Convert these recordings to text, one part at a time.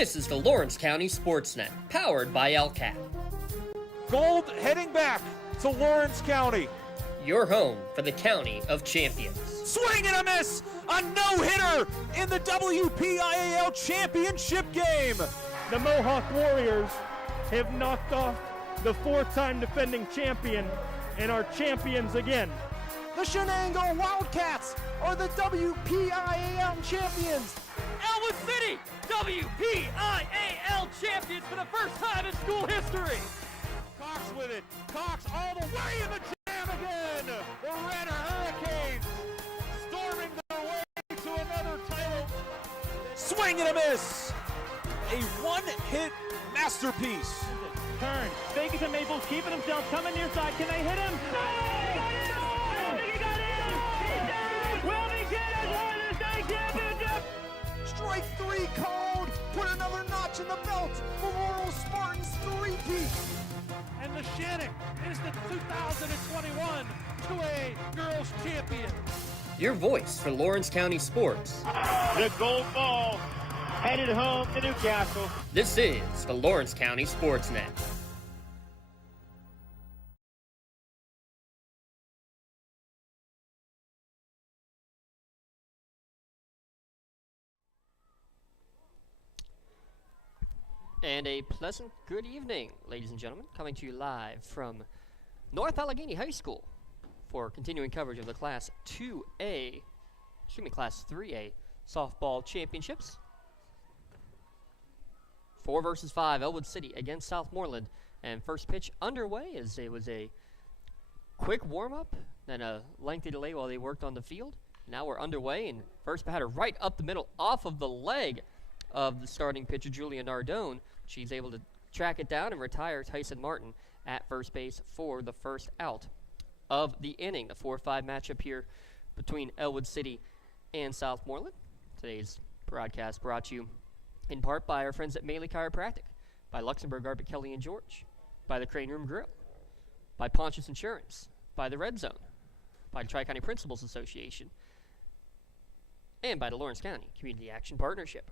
This is the Lawrence County SportsNet, powered by LCAP. Gold heading back to Lawrence County. Your home for the County of Champions. Swing and a miss! A no-hitter in the WPIAL championship game. The Mohawk Warriors have knocked off the four-time defending champion and are champions again. The Shenango Wildcats are the WPIAL champions. Ellwood City, WPIAL champions for the first time in school history. Cox with it. Cox all the way in the jam again. The Red Hurricanes storming their way to another title. Swing and a miss. A one-hit masterpiece. Turn. Vegas and Maples keeping himself coming near side. Can they hit him? No! He got in! Will he get it for the state championship? Strike three called. Put another notch in the belt for Laurel Spartans three-peat. And the Shannock is the 2021 2A Girls Champion. Your voice for Lawrence County sports. The gold ball headed home to Newcastle. This is the Lawrence County SportsNet. And a pleasant good evening, ladies and gentlemen, coming to you live from North Allegheny High School for continuing coverage of the Class 3A softball championships. 4 versus 5, Ellwood City against Southmoreland, and first pitch underway as it was a quick warm-up, then a lengthy delay while they worked on the field. Now we're underway, and first batter right up the middle off of the leg of the starting pitcher, Julia Nardone. She's able to track it down and retire Tyson Martin at first base for the first out of the inning. The 4-5 matchup here between Ellwood City and Southmoreland. Today's broadcast brought to you in part by our friends at Maley Chiropractic, by Luxembourg, Arbor, Kelly, and George, by the Crane Room Grill, by Pontius Insurance, by the Red Zone, by the Tri-County Principals Association, and by the Lawrence County Community Action Partnership.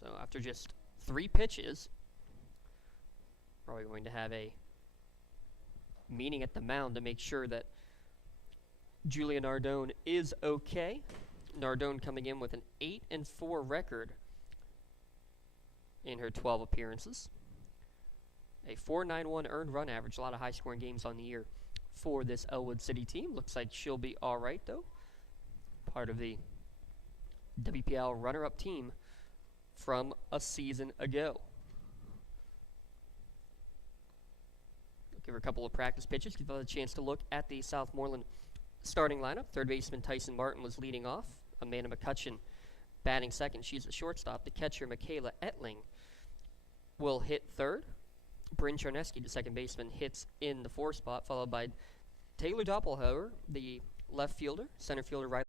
So after just 3 pitches, probably going to have a meeting at the mound to make sure that Julia Nardone is okay. Nardone coming in with an 8-4 record in her 12 appearances. A .491 earned run average, a lot of high-scoring games on the year for this Ellwood City team. Looks like she'll be all right, though. Part of the WPIAL runner-up team from a season ago. I'll give her a couple of practice pitches, give her a chance to look at the Southmoreland starting lineup. Third baseman Tyson Martin was leading off. Amanda McCutcheon batting second. She's the shortstop. The catcher, Michaela Ettling, will hit third. Bryn Charneski, the second baseman, hits in the 4 spot, followed by Taylor Doppelhauer, the left fielder, center fielder, right.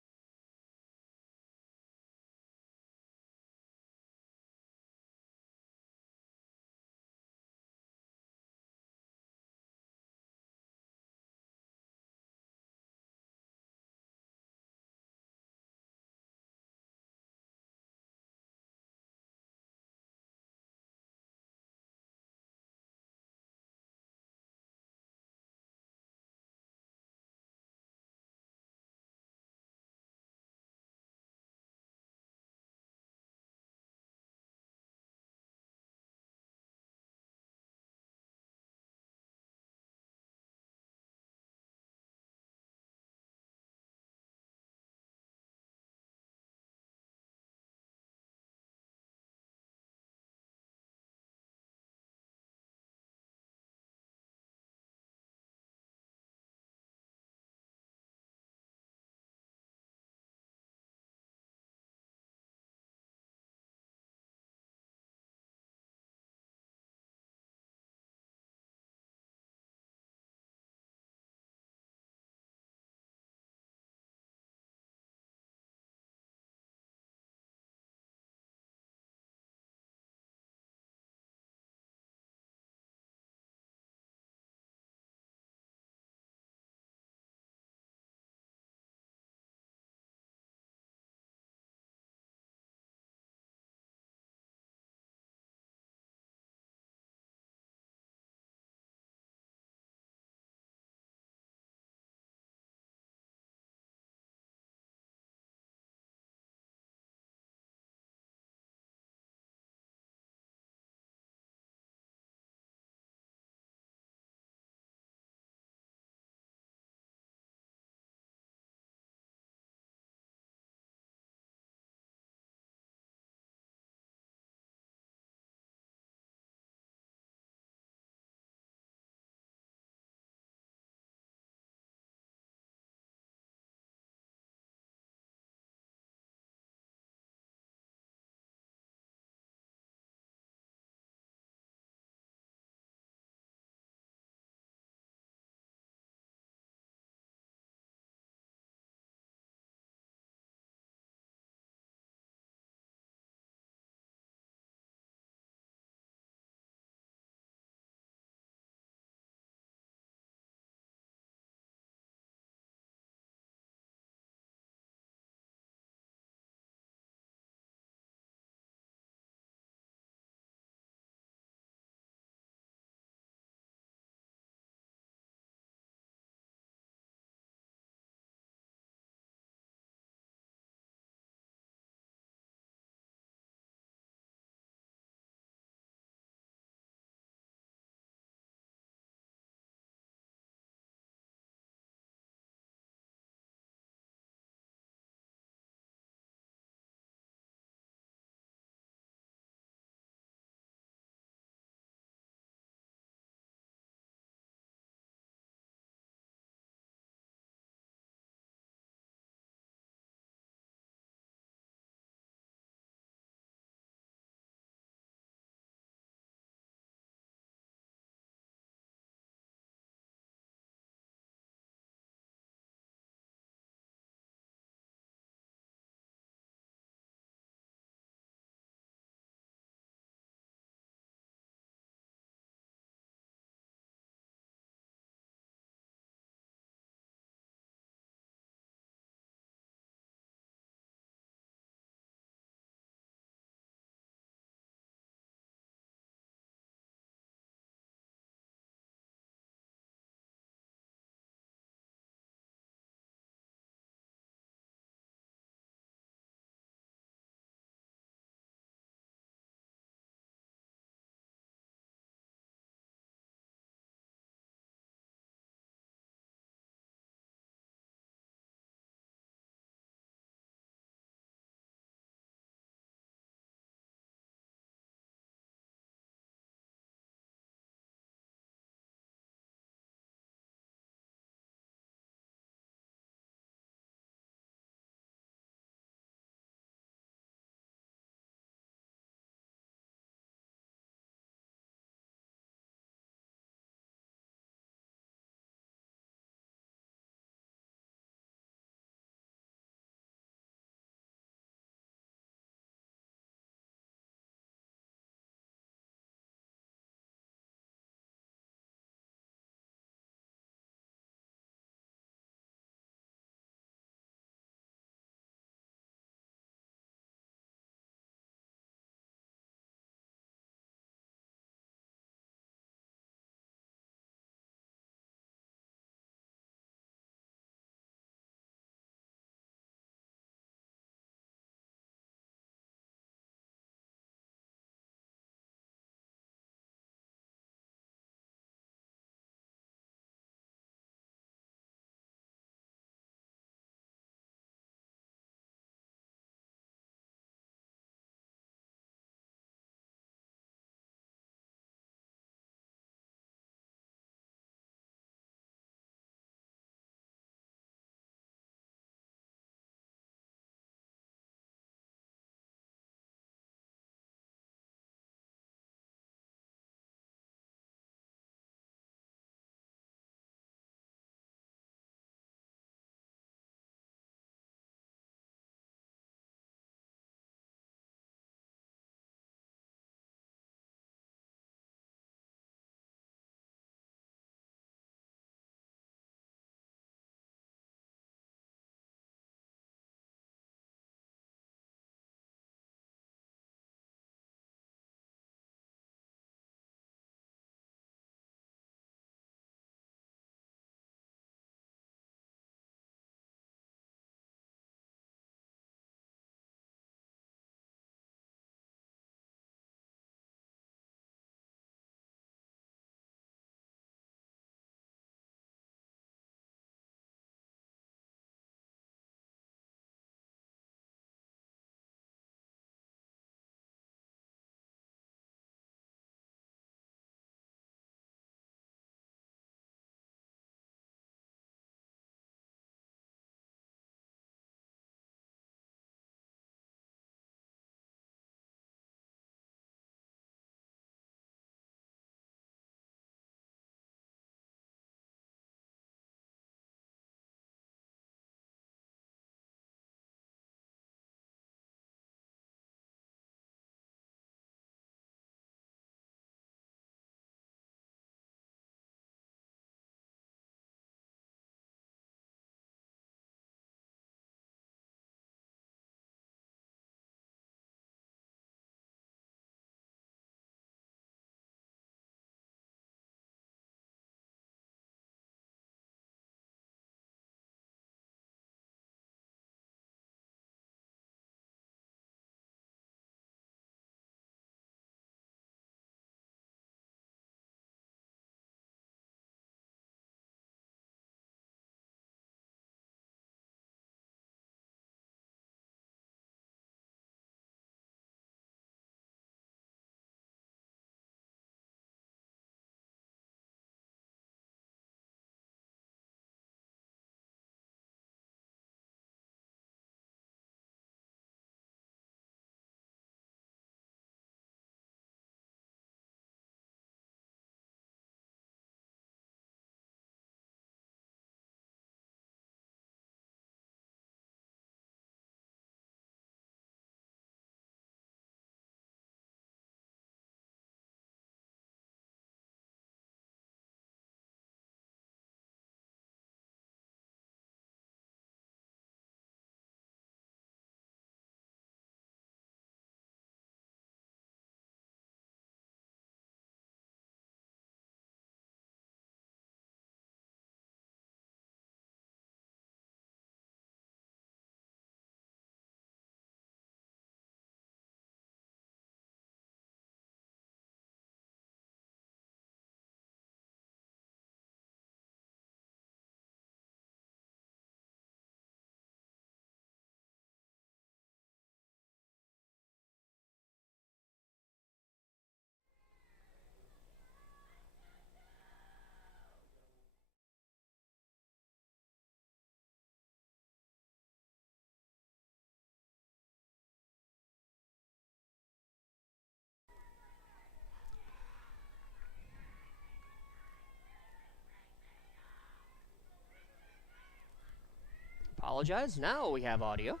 Apologize. Now we have audio,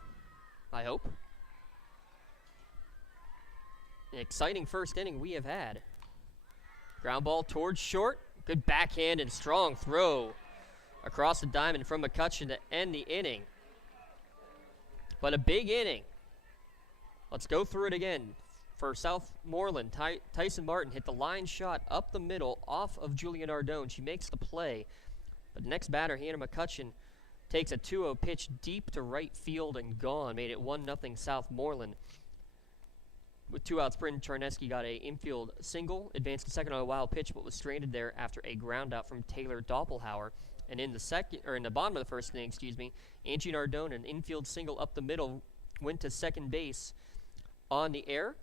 I hope. An exciting first inning we have had. Ground ball towards short. Good backhand and strong throw across the diamond from McCutcheon to end the inning. But a big inning. Let's go through it again. For Southmoreland, Tyson Martin hit the line shot up the middle off of Julia Nardone. She makes the play. But the next batter, Hannah McCutcheon, takes a 2-0 pitch deep to right field and gone. Made it 1-0 Southmoreland. With 2 outs, Bryn Charneski got a infield single, advanced to second on a wild pitch, but was stranded there after a ground out from Taylor Doppelhauer. And in the bottom of the first inning, Angie Nardone, an infield single up the middle, went to second base on the air.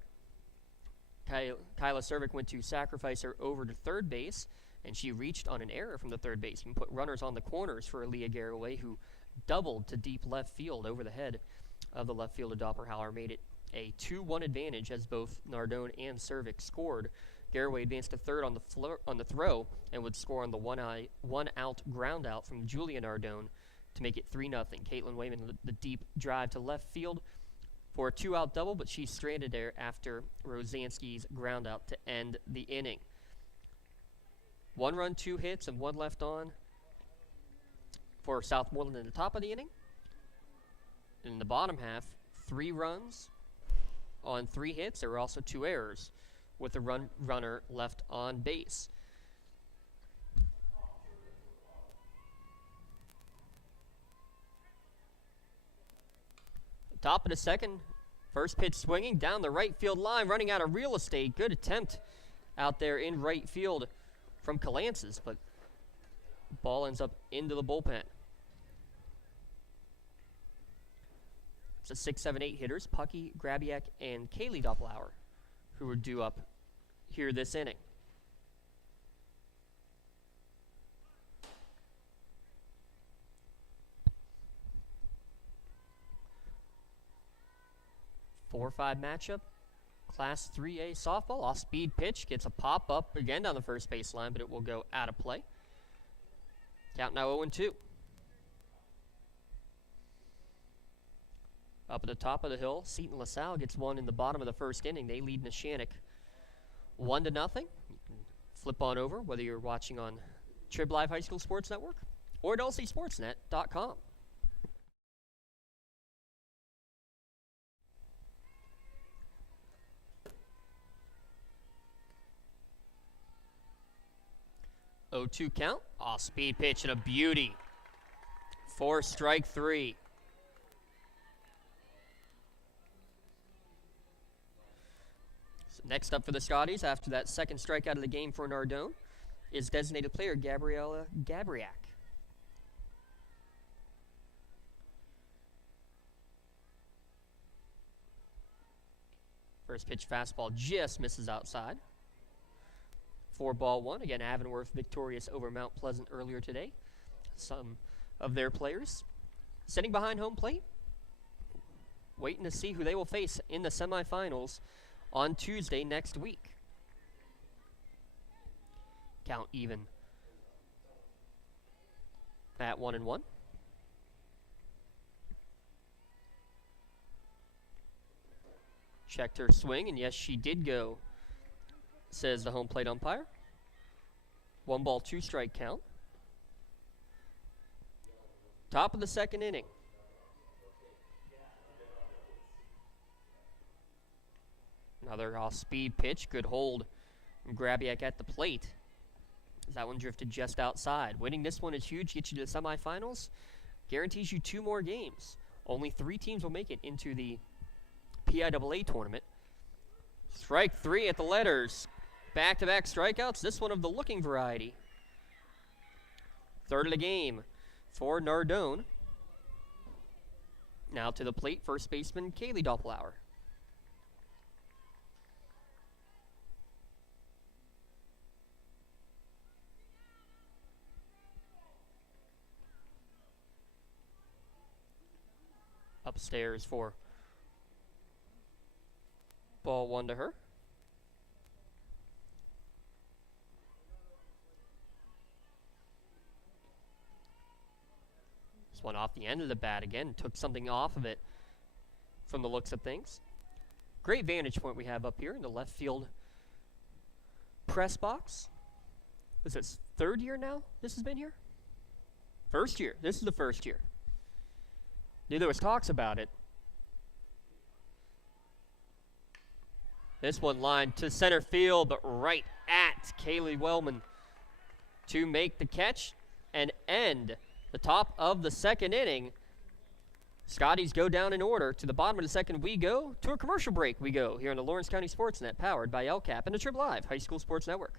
Kyla Cervic went to sacrifice her over to third base, and she reached on an error from the third base and put runners on the corners for Aaliyah Garraway, who doubled to deep left field over the head of the left fielder Doppelhauer, made it a 2-1 advantage as both Nardone and Cervic scored. Garraway advanced to third on the throw and would score on the one-out ground out from Julia Nardone to make it 3-0. Caitlin Wayman the deep drive to left field for a 2-out double, but she's stranded there after Rosansky's ground out to end the inning. 1 run, 2 hits, and 1 left on for Southmoreland in the top of the inning. In the bottom half, 3 runs on 3 hits. There were also 2 errors with a runner left on base. Top of the second, first pitch swinging down the right field line, running out of real estate. Good attempt out there in right field from Calances, but ball ends up into the bullpen. It's a 6, 7, 8 hitters, Pucky, Grabiak, and Kaylee Doppelhauer, who were due up here this inning. Four or 5 matchup, Class 3A softball. Off-speed pitch, gets a pop-up again down the first baseline, but it will go out of play. Count now 0-2. Up at the top of the hill, Seton LaSalle gets one in the bottom of the first inning. They lead Neshannock 1-0. You can flip on over, whether you're watching on Trib Live High School Sports Network or at lcsportsnet.com. (0-2) count. Off-speed pitch and a beauty. 4 strike 3. So next up for the Scotties, after that second strikeout of the game for Nardone, is designated player Gabriella Gabriak. First pitch fastball just misses outside. 4-1. Again, Avonworth victorious over Mount Pleasant earlier today. Some of their players sitting behind home plate, waiting to see who they will face in the semifinals on Tuesday next week. Count even at 1-1. Checked her swing, and yes, she did go, says the home plate umpire. 1 ball, 2 strike count. Top of the second inning. Another off-speed pitch, good hold from Grabiak at the plate. As that one drifted just outside. Winning this one is huge, gets you to the semifinals, guarantees you 2 more games. Only 3 teams will make it into the PIAA tournament. Strike 3 at the letters. Back-to-back strikeouts, this one of the looking variety. Third of the game for Nardone. Now to the plate, first baseman Kaylee Doppelhauer. Upstairs for ball 1 to her. This one off the end of the bat again. Took something off of it from the looks of things. Great vantage point we have up here in the left field press box. Is this third year now this has been here? First year. This is the first year. Knew there was talks about it. This one lined to center field, but right at Kaylee Wellman to make the catch and end the top of the second inning. Scotties go down in order. To the bottom of the second we go. To a commercial break we go here on the Lawrence County SportsNet, powered by LCAP and the Trib Live High School Sports Network.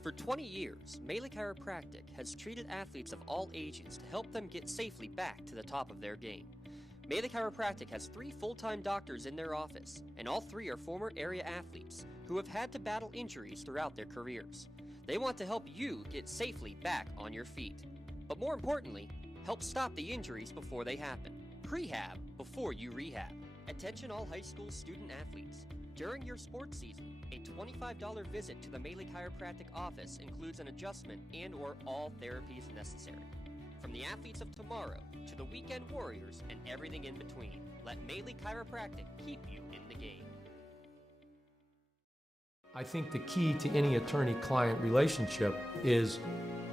For 20 years, Melee Chiropractic has treated athletes of all ages to help them get safely back to the top of their game. Melee Chiropractic has 3 full-time doctors in their office, and all 3 are former area athletes who have had to battle injuries throughout their careers. They want to help you get safely back on your feet. But more importantly, help stop the injuries before they happen. Prehab before you rehab. Attention all high school student athletes. During your sports season, a $25 visit to the Melee Chiropractic office includes an adjustment and/or all therapies necessary. From the athletes of tomorrow to the weekend warriors and everything in between, let Melee Chiropractic keep you in the game. I think the key to any attorney-client relationship is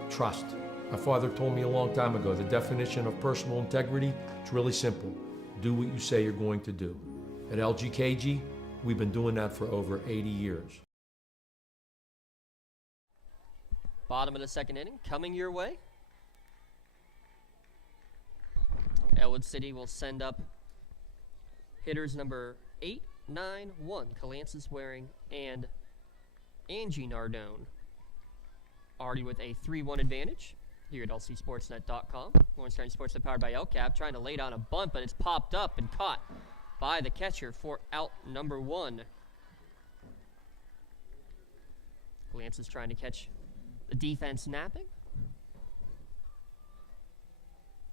trust. My father told me a long time ago, the definition of personal integrity is really simple. Do what you say you're going to do. At LGKG, we've been doing that for over 80 years. Bottom of the second inning, coming your way. Ellwood City will send up hitters number 8, 9, 1, Calancis Waring and Angie Nardone. Already with a 3-1 advantage here at lcsportsnet.com. Lawrence County SportsNet powered by LCAP, trying to lay down a bunt, but it's popped up and caught by the catcher for out number 1. Calancis trying to catch the defense napping.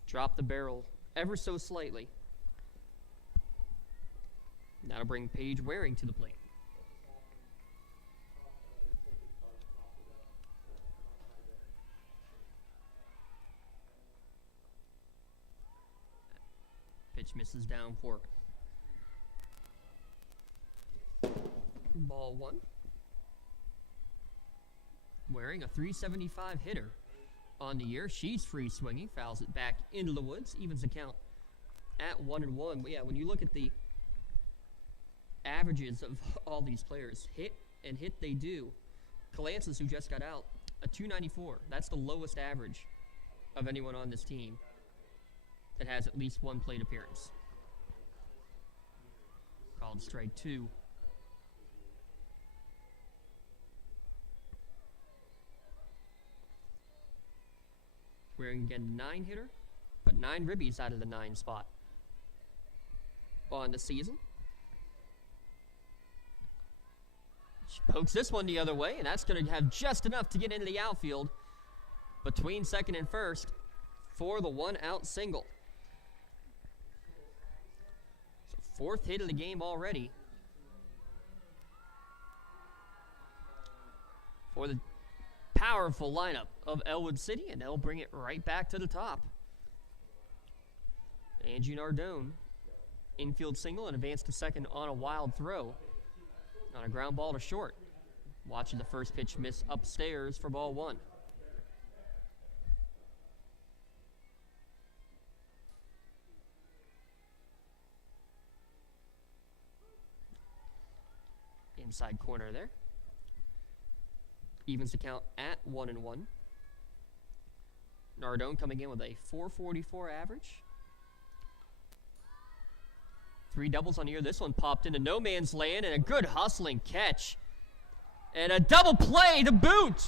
Drop the barrel ever so slightly. That'll bring Paige Waring to the plate. Pitch misses down for ball 1. Waring, a .375 hitter on the year. She's free swinging, fouls it back into the woods, evens the count at 1-1. But yeah, when you look at the averages of all these players, hit and hit they do. Calancis, who just got out, a .294. That's the lowest average of anyone on this team that has at least 1 plate appearance. Called strike 2. Waring again 9 hitter, but 9 ribbies out of the 9 spot on the season. She pokes this one the other way, and that's going to have just enough to get into the outfield between second and first for the 1-out single. So 4th hit of the game already for the powerful lineup of Ellwood City, and they'll bring it right back to the top. Angie Nardone, infield single and advance to second on a wild throw on a ground ball to short. Watching the first pitch miss upstairs for ball 1. Inside corner there. Evens the count at 1-1. Nardone coming in with a .444 average. 3 doubles on the year. This one popped into no man's land, and a good hustling catch. And a double play to boot.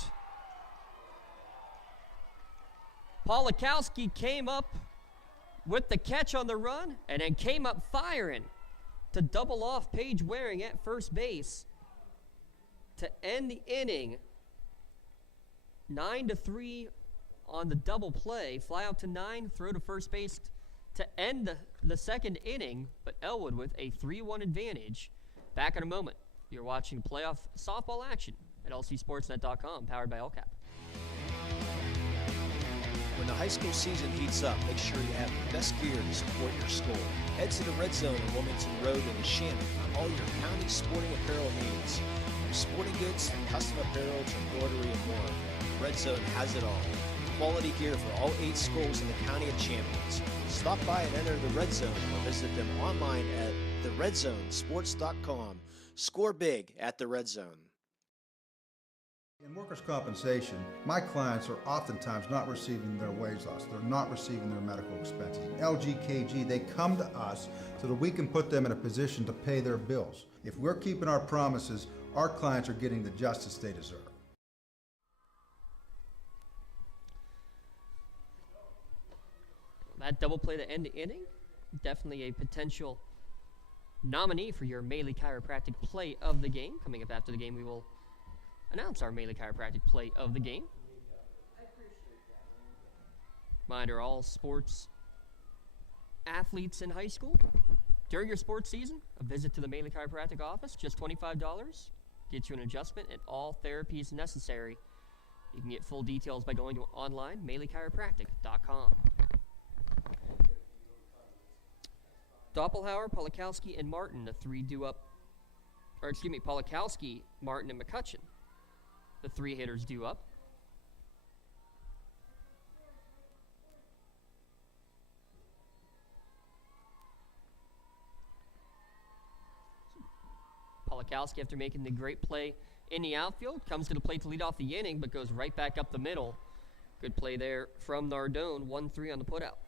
Polakowski came up with the catch on the run, and then came up firing to double off Paige Waring at first base to end the inning. 9-3 on the double play. Fly out to 9, throw to first base to end the second inning, but Ellwood with a 3-1 advantage. Back in a moment. You're watching playoff softball action at lcsportsnet.com, powered by LCAP. When the high school season heats up, make sure you have the best gear to support your school. Head to the Red Zone on Wilmington Road in Shannon for all your county sporting apparel needs. From sporting goods to custom apparel to embroidery and more, Red Zone has it all. Quality gear for all 8 schools in the County of Champions. Stop by and enter the Red Zone or visit them online at theredzonesports.com. Score big at the Red Zone. In workers' compensation, my clients are oftentimes not receiving their wage loss. They're not receiving their medical expenses. LGKG, they come to us so that we can put them in a position to pay their bills. If we're keeping our promises, our clients are getting the justice they deserve. That double play to end the inning, definitely a potential nominee for your Maley Chiropractic play of the game. Coming up after the game, we will announce our Maley Chiropractic play of the game. Reminder, all sports athletes in high school, during your sports season, a visit to the Maley Chiropractic office, just $25, gets you an adjustment and all therapies necessary. You can get full details by going to online, maleychiropractic.com. Doppelhauer, Polakowski, and Martin, the 3 due up, or excuse me, Polakowski, Martin, and McCutcheon, the 3 hitters due up. Polakowski, after making the great play in the outfield, comes to the plate to lead off the inning, but goes right back up the middle. Good play there from Nardone, 1-3 on the putout.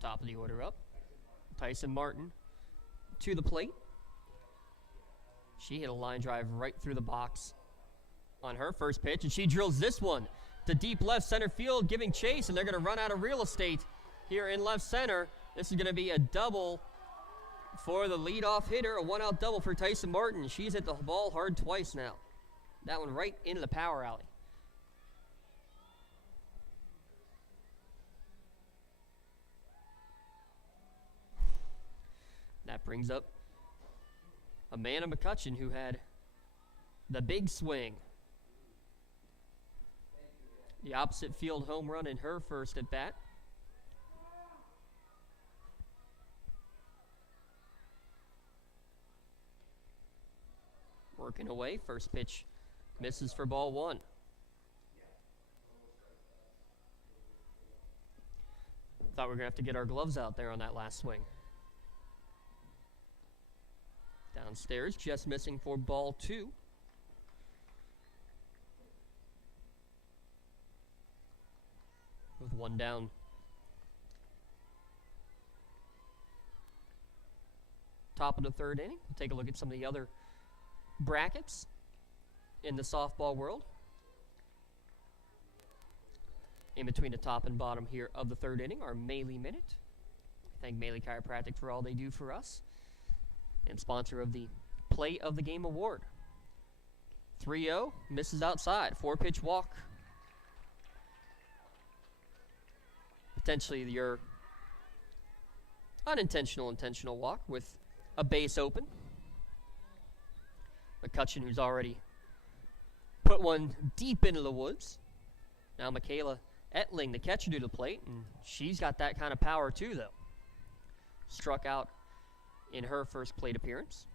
Top of the order up. Tyson Martin to the plate. She hit a line drive right through the box on her first pitch, and she drills this one to deep left center field, giving chase, and they're going to run out of real estate here in left center. This is going to be a double for the leadoff hitter, a 1-out double for Tyson Martin. She's hit the ball hard twice now. That one right into the power alley. That brings up Amanda McCutcheon, who had the big swing. The opposite field home run in her first at bat. Working away, first pitch misses for ball 1. Thought we were going to have to get our gloves out there on that last swing. Downstairs, just missing for ball 2. With 1 down. Top of the 3rd inning. We'll take a look at some of the other brackets in the softball world. In between the top and bottom here of the 3rd inning, our Maley Minute. Thank Maley Chiropractic for all they do for us. And sponsor of the Play of the Game Award. 3-0, misses outside, 4-pitch walk. Potentially your intentional walk with a base open. McCutcheon, who's already put one deep into the woods. Now Michaela Ettling, the catcher, to the plate, and she's got that kind of power too, though. Struck out in her first plate appearance.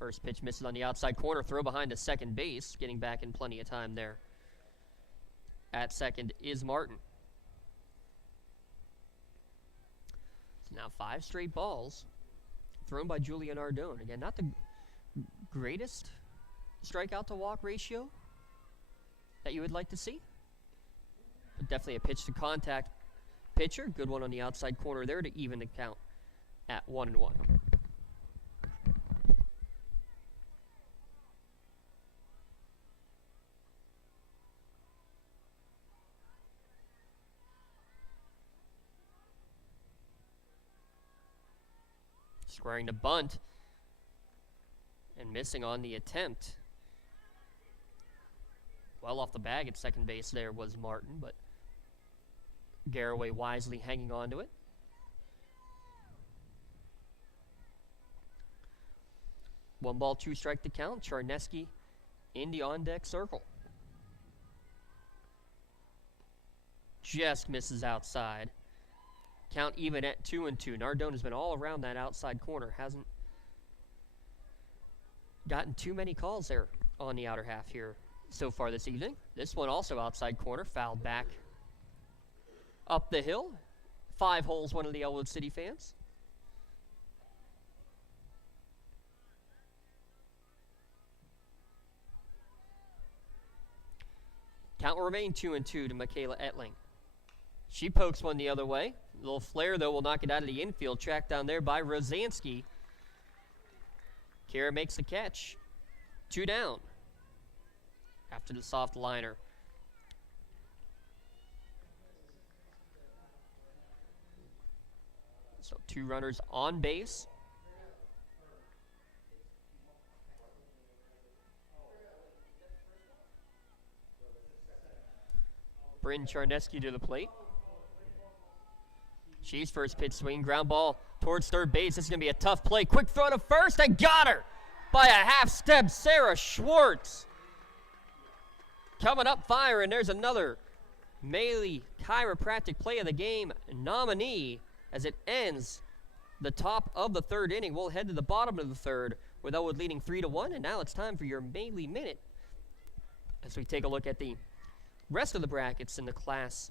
First pitch misses on the outside corner, throw behind the second base, getting back in plenty of time there. At second is Martin. So now 5 straight balls thrown by Julia Nardone. Again, not the greatest strikeout to walk ratio that you would like to see, but definitely a pitch to contact pitcher. Good one on the outside corner there to even the count at 1-1. Squaring the bunt and missing on the attempt. Well off the bag at second base there was Martin, but Garraway wisely hanging on to it. 1 ball, 2 strike to count. Charneski in the on-deck circle. Just misses outside. Count even at 2-2. Nardone has been all around that outside corner. Hasn't gotten too many calls there on the outer half here so far this evening. This one also outside corner, fouled back up the hill. 5 holes, one of the Ellwood City fans. Count will remain 2-2 to Michaela Etling. She pokes one the other way. A little flare, though, will knock it out of the infield. Tracked down there by Rosansky. Kara makes the catch. 2 down after the soft liner. So 2 runners on base. Bryn Charneski to the plate. She's first pitch swing, ground ball towards third base. This is going to be a tough play. Quick throw to first. I got her by a half step. Sarah Schwartz coming up fire, and there's another Maley Chiropractic Play of the Game nominee as it ends the top of the 3rd inning. We'll head to the bottom of the 3rd with Ellwood leading 3-1, and now it's time for your Maley Minute as we take a look at the rest of the brackets in the Class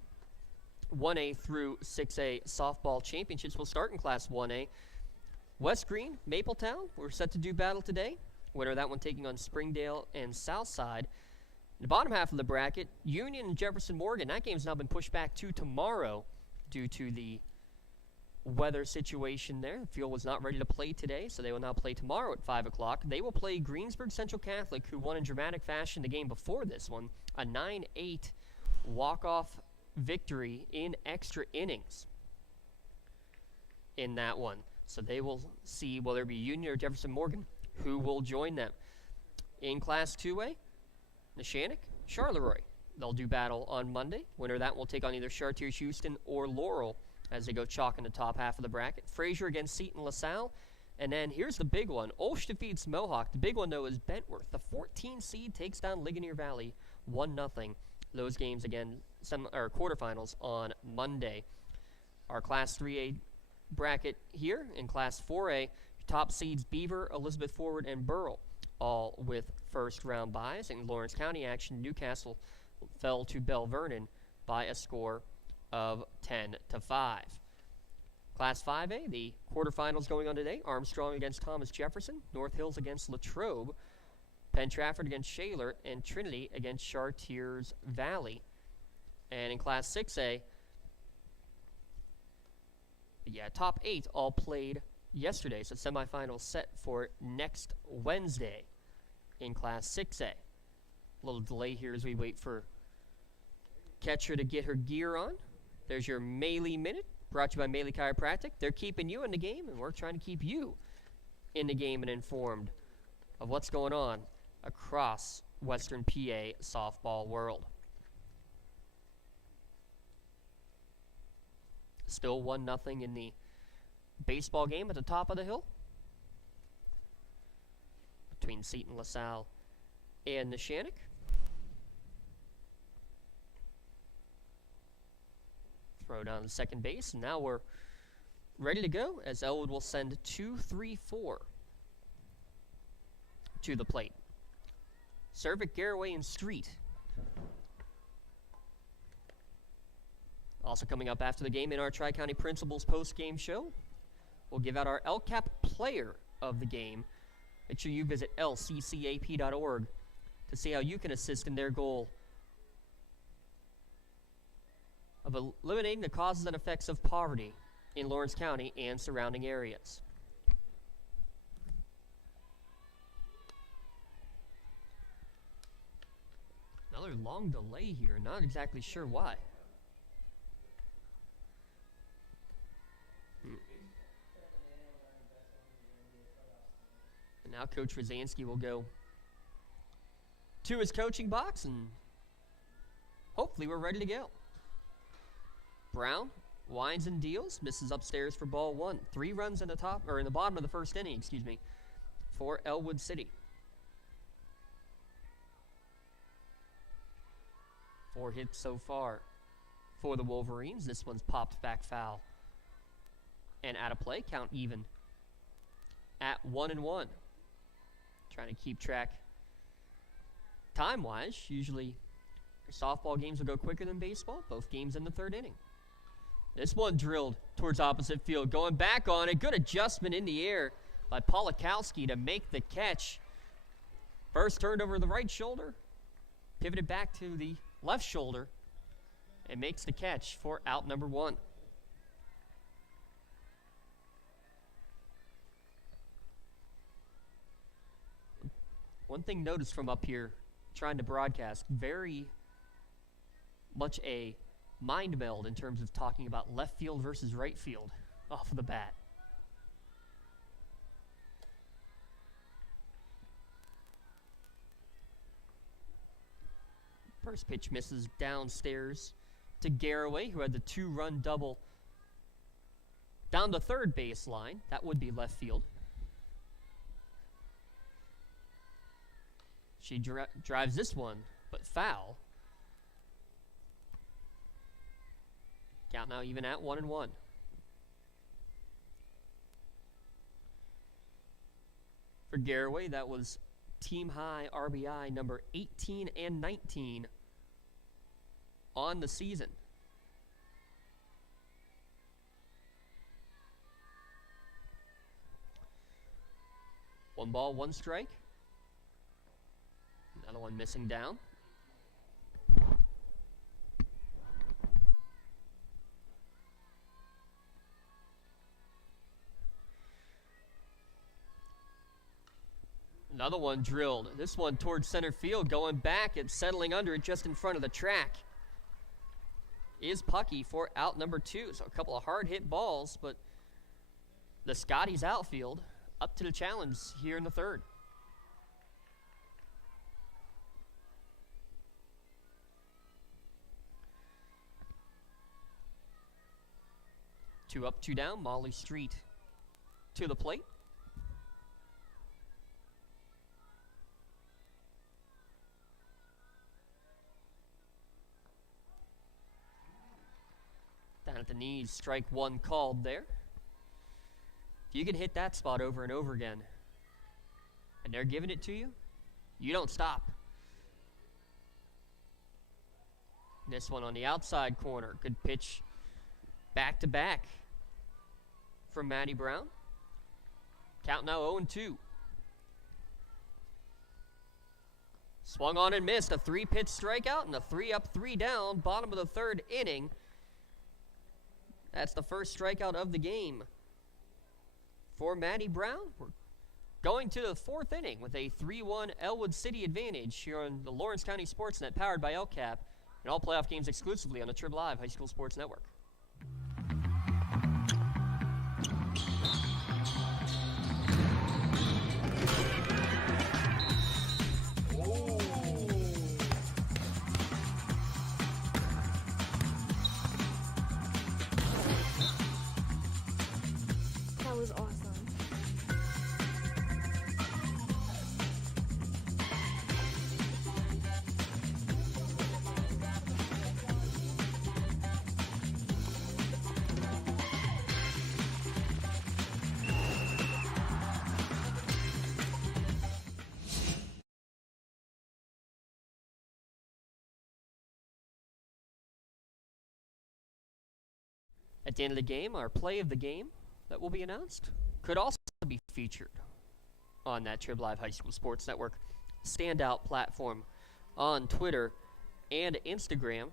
1A through 6A softball championships. We'll start in Class 1A. West Green, Mapletown, we're set to do battle today. Winner of that one taking on Springdale and Southside. In the bottom half of the bracket, Union and Jefferson Morgan. That game's now been pushed back to tomorrow due to the weather situation there. The field was not ready to play today, so they will now play tomorrow at 5 o'clock. They will play Greensburg Central Catholic, who won in dramatic fashion the game before this one, a 9-8 walk-off victory in extra innings in that one. So they will see whether it be Union or Jefferson Morgan who will join them. In Class 2A, Neshannock, Charleroi. They'll do battle on Monday. Winner of that will take on either Chartiers Houston or Laurel as they go chalk in the top half of the bracket. Fraser against Seton LaSalle. And then here's the big one. Olsh defeats Mohawk. The big one, though, is Bentworth. The 14 seed takes down Ligonier Valley 1-0. Those games, again, quarterfinals on Monday. Our Class 3A bracket here. In Class 4A, top seeds Beaver, Elizabeth Forward, and Burrell, all with first-round byes. In Lawrence County action, Newcastle fell to Bell Vernon by a score of 10-5. Class 5A, the quarterfinals going on today. Armstrong against Thomas Jefferson, North Hills against Latrobe, Penn Trafford against Shaler, and Trinity against Chartiers Valley. And in Class 6A, top 8 all played yesterday, so semifinals set for next Wednesday in Class 6A. A little delay here as we wait for Ketcher to get her gear on. There's your Maley Minute, brought to you by Maley Chiropractic. They're keeping you in the game, and we're trying to keep you in the game and informed of what's going on across Western PA softball world. Still 1-0 in the baseball game at the top of the hill between Seton LaSalle and Neshannock. Throw down to second base, and now we're ready to go as Ellwood will send 2-3-4 to the plate. Cervic, Garraway, and Street. Also coming up after the game in our Tri-County Principals post-game show, we'll give out our LCAP Player of the Game. Make sure you visit lccap.org to see how you can assist in their goal of eliminating the causes and effects of poverty in Lawrence County and surrounding areas. Another long delay here, not exactly sure why. And now Coach Rosansky will go to his coaching box, and hopefully we're ready to go. Brown winds and deals, misses upstairs for ball 1. 3 runs in the bottom of the first inning, for Ellwood City. 4 hits so far for the Wolverines. This one's popped back foul and out of play. Count even at 1-1. Trying to keep track time-wise. Usually softball games will go quicker than baseball. Both games in the 3rd inning. This one drilled towards opposite field. Going back on it. Good adjustment in the air by Polakowski to make the catch. First turned over the right shoulder. Pivoted back to the left shoulder. And makes the catch for out number 1. One thing noticed from up here, trying to broadcast, very much a mind meld in terms of talking about left field versus right field off of the bat. First pitch misses downstairs to Garraway, who had the 2-run double down the 3rd baseline. That would be left field. She drives this one, but foul. Count now even at 1-1. For Garraway, that was team high RBI number 18 and 19 on the season. One ball, one strike. Another one missing down. Another one drilled. This one towards center field, going back and settling under it just in front of the track is Pucky for out number 2. So a couple of hard hit balls, but the Scotties outfield up to the challenge here in the 3rd. Two up, two down. Molly Street to the plate. Down at the knees, strike one called there. If you can hit that spot over and over again, and they're giving it to you, you don't stop. This one on the outside corner. Good pitch back to back from Maddie Brown. Count now 0-2. Swung on and missed. A 3-pitch strikeout and a 3-up, 3-down. Bottom of the 3rd inning. That's the first strikeout of the game for Maddie Brown. We're going to the 4th inning with a 3-1 Ellwood City advantage here on the Lawrence County SportsNet, powered by LCAP, and all playoff games exclusively on the Trib Live High School Sports Network. That was awesome. At the end of the game, our play of the game that will be announced could also be featured on that Trib Live High School Sports Network standout platform on Twitter and Instagram.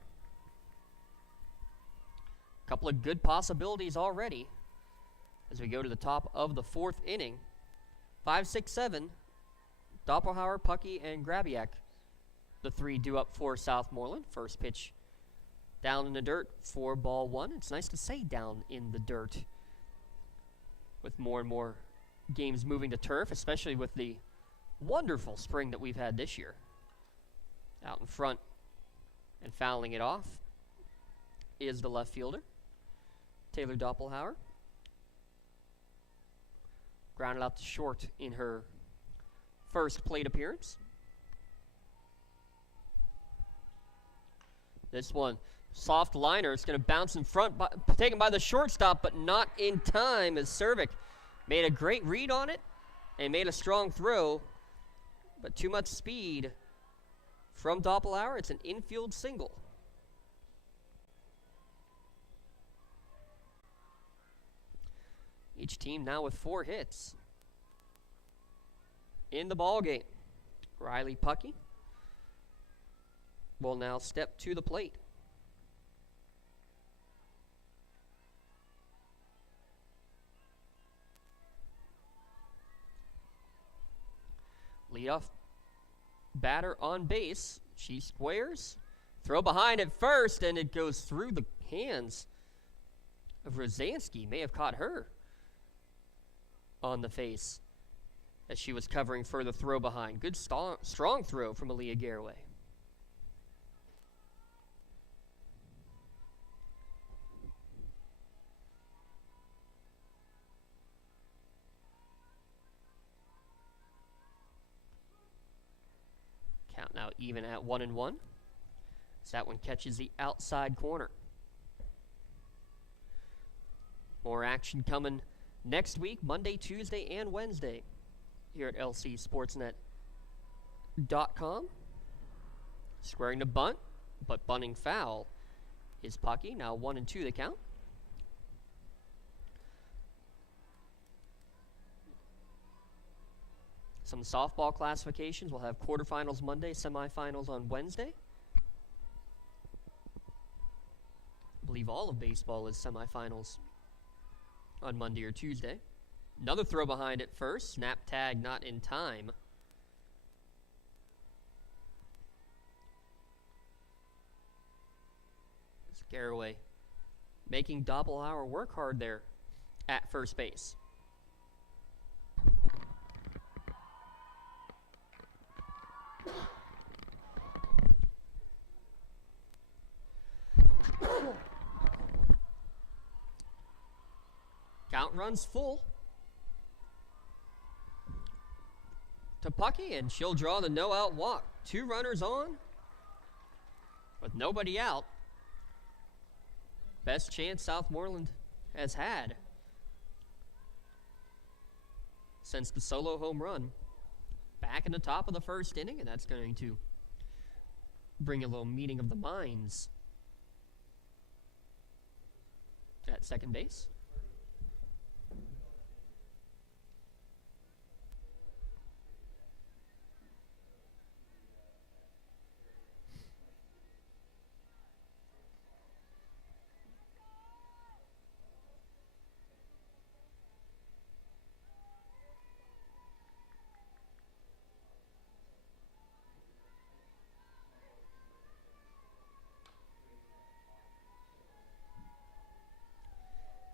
A couple of good possibilities already as we go to the top of the 4th inning. 5, 6, 7, Doppelhauer, Pucky, and Grabiak, the 3 due up for Southmoreland. First pitch down in the dirt for ball 1. It's nice to say down in the dirt with more and more games moving to turf, especially with the wonderful spring that we've had this year. Out in front and fouling it off is the left fielder, Taylor Doppelhauer. Grounded out to short in her first plate appearance. This one, soft liner. It's going to bounce in front, taken by the shortstop, but not in time as Cervic made a great read on it and made a strong throw, but too much speed from Doppelauer. It's an infield single. Each team now with 4 hits in the ball game. Riley Puckey will now step to the plate. Leadoff batter on base. She squares. Throw behind at first, and it goes through the hands of Rosansky. May have caught her on the face as she was covering for the throw behind. Good strong throw from Aaliyah Garraway. Count now even at 1-1. So that one catches the outside corner. More action coming next week, Monday, Tuesday, and Wednesday here at lcsportsnet.com. Squaring to bunt, but bunting foul is Puckey. Now 1-2 the count. Some softball classifications. We'll have quarterfinals Monday, semifinals on Wednesday. I believe all of baseball is semifinals on Monday or Tuesday. Another throw behind at first. Snap tag not in time. It's Garraway making Doppelauer work hard there at first base. Count runs full to Puckey, and she'll draw the no-out walk. 2 runners on with nobody out. Best chance Southmoreland has had since the solo home run back in the top of the first inning, and that's going to bring a little meeting of the minds at second base.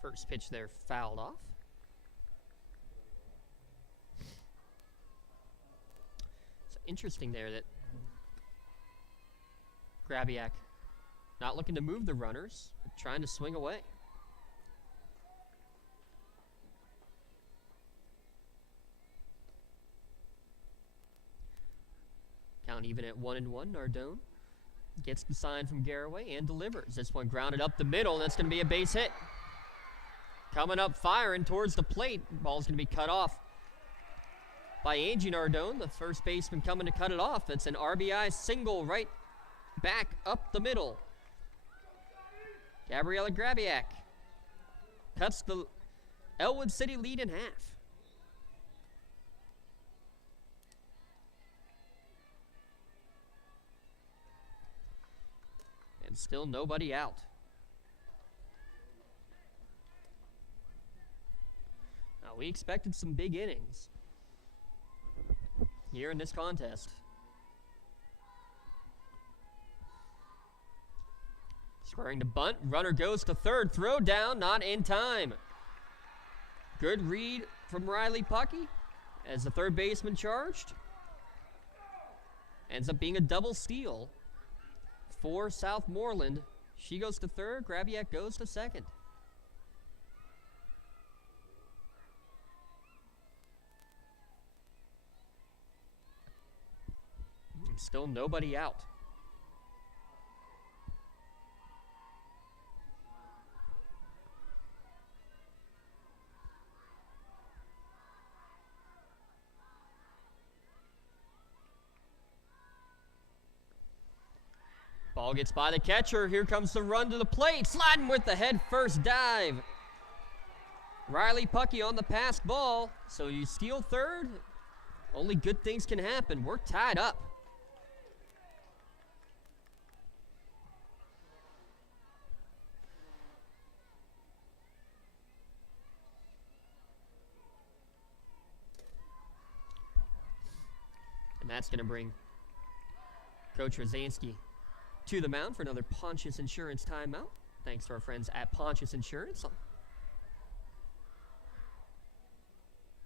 First pitch there fouled off. So interesting there that Grabiak not looking to move the runners, but trying to swing away. Count even at 1-1. Nardone gets the sign from Garraway and delivers. This one grounded up the middle, and that's going to be a base hit. Coming up firing towards the plate. Ball's going to be cut off by Angie Nardone, the first baseman coming to cut it off. It's an RBI single right back up the middle. Gabriella Grabiak cuts the Ellwood City lead in half. And still nobody out. We expected some big innings here in this contest. Squaring to bunt. Runner goes to third. Throw down, not in time. Good read from Riley Puckey as the third baseman charged. Ends up being a double steal for Southmoreland. She goes to third. Grabiak goes to second. And still nobody out. Ball gets by the catcher. Here comes the run to the plate. Sliding with the head first dive. Riley Puckey on the pass ball. So you steal third. Only good things can happen. We're tied up. And that's going to bring Coach Rosansky to the mound for another Pontius Insurance timeout. Thanks to our friends at Pontius Insurance.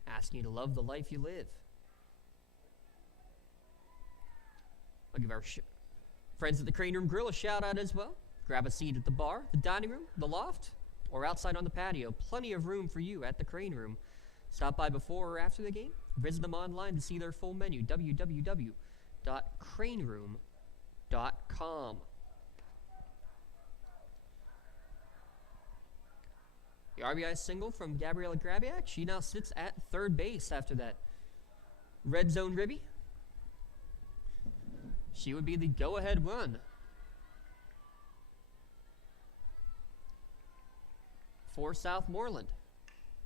Asking you to love the life you live. I'll give our friends at the Crane Room Grill a shout out as well. Grab a seat at the bar, the dining room, the loft, or outside on the patio. Plenty of room for you at the Crane Room. Stop by before or after the game. Visit them online to see their full menu. www.craneroom.com. The RBI single from Gabriella Grabiak. She now sits at third base after that red zone ribby. She would be the go-ahead run for Southmoreland.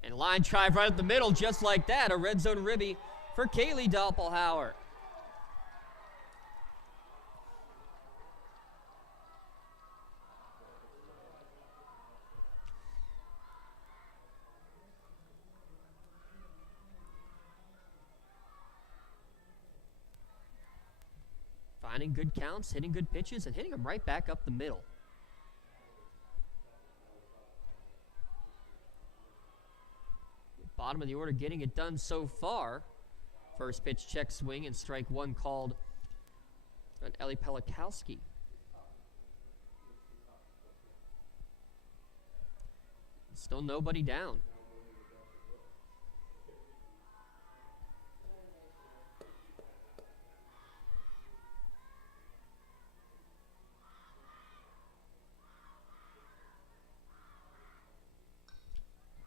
And line drive right up the middle, just like that. A red zone ribby for Kaylee Doppelhauer. Finding good counts, hitting good pitches, and hitting them right back up the middle. Bottom of the order getting it done so far. First pitch, check swing, and strike one called on Ellie Pelikowski. Still nobody down.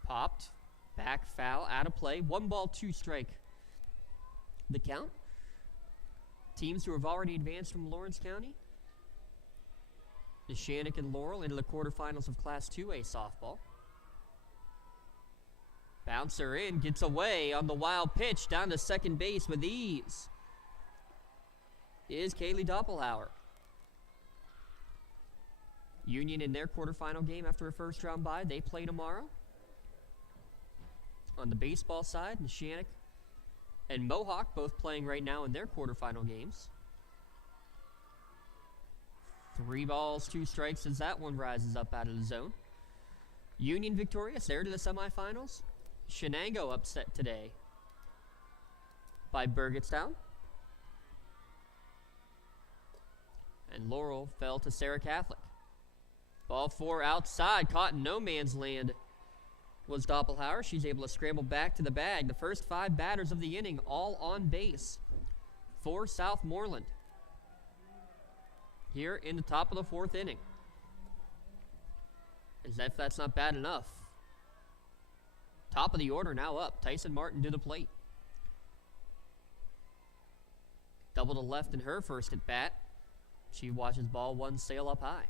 Popped. Back foul, out of play. 1 ball, 2 strike. The count. Teams who have already advanced from Lawrence County. Neshannock and Laurel into the quarterfinals of Class 2A softball. Bouncer in, gets away on the wild pitch down to second base with ease. Is Kaylee Doppelhauer. Union in their quarterfinal game after a first round bye. They play tomorrow. On the baseball side, Neshannock and Mohawk both playing right now in their quarterfinal games. 3 balls, 2 strikes as that one rises up out of the zone. Union victorious, there to the semifinals. Shenango upset today by Burgettstown. And Laurel fell to Sarah Catholic. Ball 4 outside, caught in no man's land was Doppelhauer. She's able to scramble back to the bag. The first 5 batters of the inning all on base for Southmoreland here in the top of the 4th inning. As if that's not bad enough. Top of the order now up. Tyson Martin to the plate. Double to left in her first at bat. She watches ball 1 sail up high.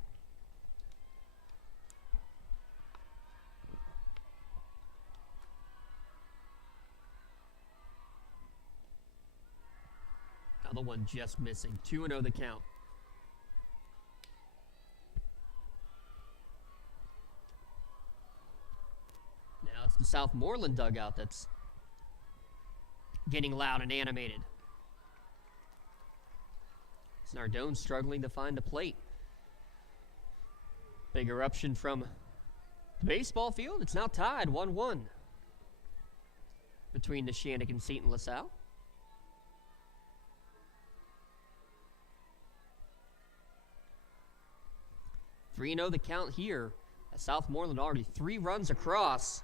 Another one just missing. 2-0 the count. Now it's the Southmoreland dugout that's getting loud and animated. It's Nardone struggling to find a plate. Big eruption from the baseball field. It's now tied 1-1 between Neshannock and St. LaSalle. 3-0 the count here. As Southmoreland already 3 runs across.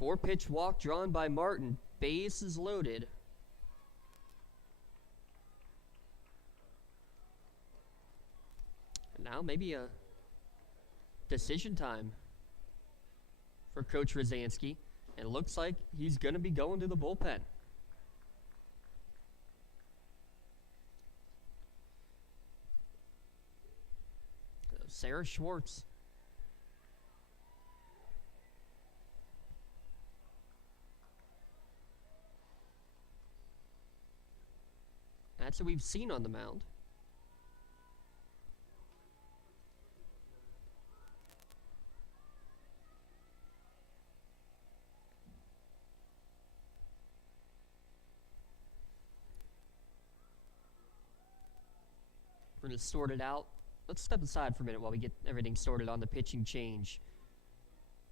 4-pitch walk drawn by Martin. Bases loaded. And now maybe a decision time for Coach Rosansky. And it looks like he's going to be going to the bullpen. Sarah Schwartz. That's what we've seen on the mound. We're going to sort it out. Let's step aside for a minute while we get everything sorted on the pitching change.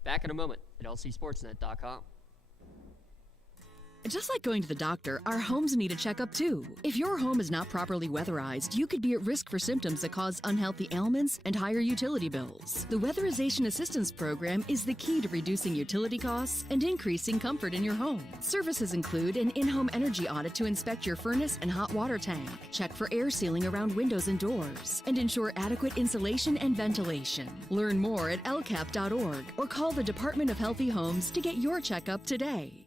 Back in a moment at lcsportsnet.com. Just like going to the doctor, our homes need a checkup too. If your home is not properly weatherized, you could be at risk for symptoms that cause unhealthy ailments and higher utility bills. The Weatherization Assistance Program is the key to reducing utility costs and increasing comfort in your home. Services include an in-home energy audit to inspect your furnace and hot water tank, check for air sealing around windows and doors, and ensure adequate insulation and ventilation. Learn more at lcap.org or call the Department of Healthy Homes to get your checkup today.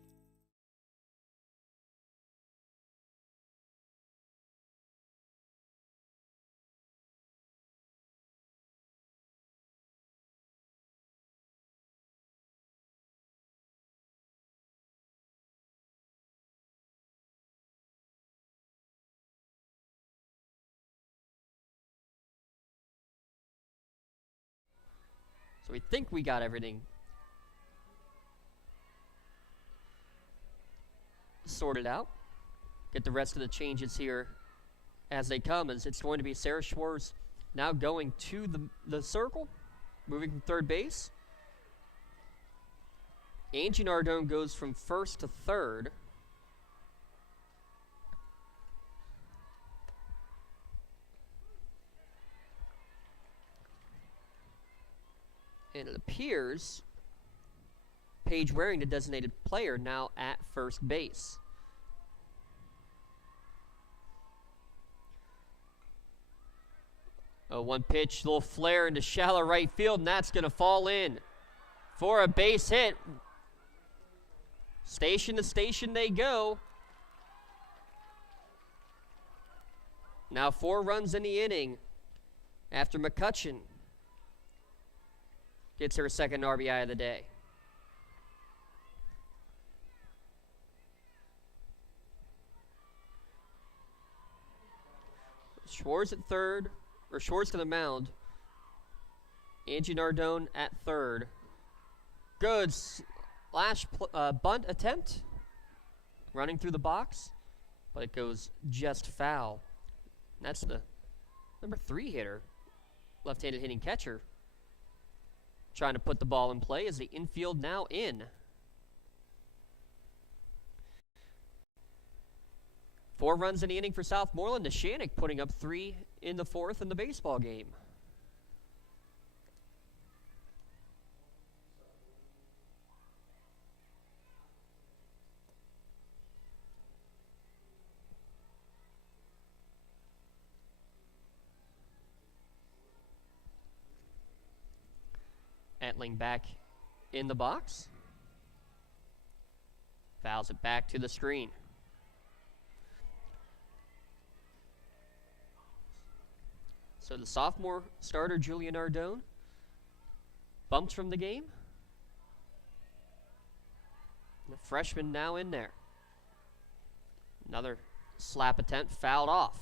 So we think we got everything sorted out. Get the rest of the changes here as they come, as it's going to be Sarah Schwartz now going to the circle, moving from third base. Angie Nardone goes from first to third. And it appears Paige Waring, the designated player, now at first base. Oh, one pitch, little flare into shallow right field, and that's going to fall in for a base hit. Station to station they go. Now 4 runs in the inning after McCutcheon gets her second RBI of the day. Schwartz at third, or Schwartz to the mound. Angie Nardone at third. Good slash bunt attempt. Running through the box, but it goes just foul. And that's the number 3 hitter, left-handed hitting catcher, trying to put the ball in play as the infield now in. 4 runs in the inning for Southmoreland. Neshannock putting up 3 in the 4th in the baseball game. Etling back in the box. Fouls it back to the screen. So the sophomore starter, Julia Nardone, bumped from the game. The freshman now in there. Another slap attempt fouled off.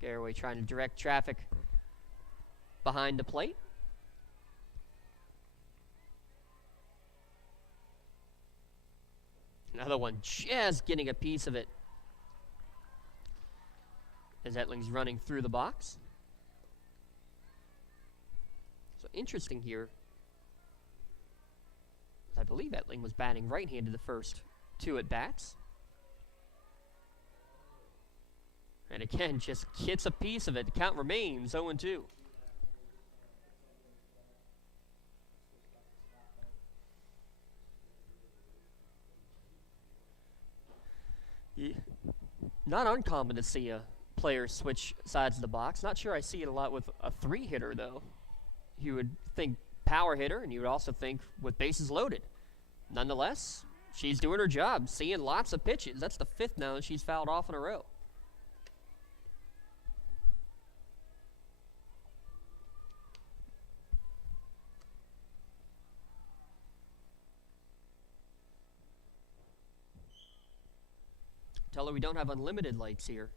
Garraway trying to direct traffic behind the plate. Another one just getting a piece of it as Etling's running through the box. So interesting here, I believe Etling was batting right-handed the first 2 at-bats. And again, just gets a piece of it. The count remains 0-2. Not uncommon to see a player switch sides of the box. Not sure I see it a lot with a 3-hitter, though. You would think power hitter, and you would also think with bases loaded. Nonetheless, she's doing her job, seeing lots of pitches. That's the 5th now that she's fouled off in a row. Tell her we don't have unlimited lights here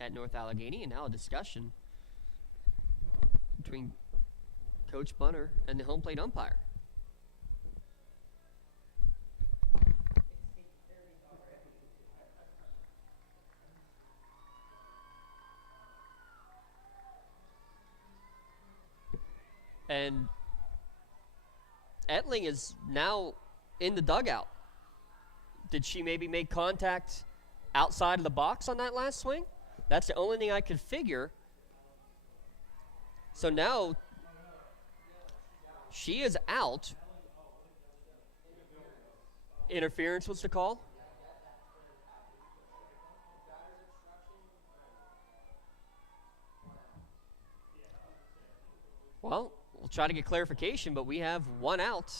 at North Allegheny. And now a discussion between Coach Bunner and the home plate umpire. And Ettling is now in the dugout. Did she maybe make contact outside of the box on that last swing? That's the only thing I could figure. So now she is out. Interference was the call. Well, we'll try to get clarification, but we have 1 out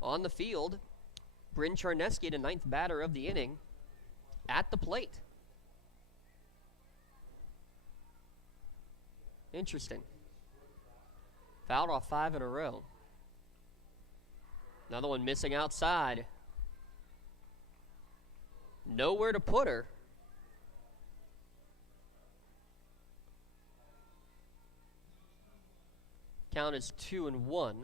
on the field. Bryn Charneski, the 9th batter of the inning, at the plate. Interesting. Fouled off 5 in a row. Another one missing outside. Nowhere to put her. Count is 2-1.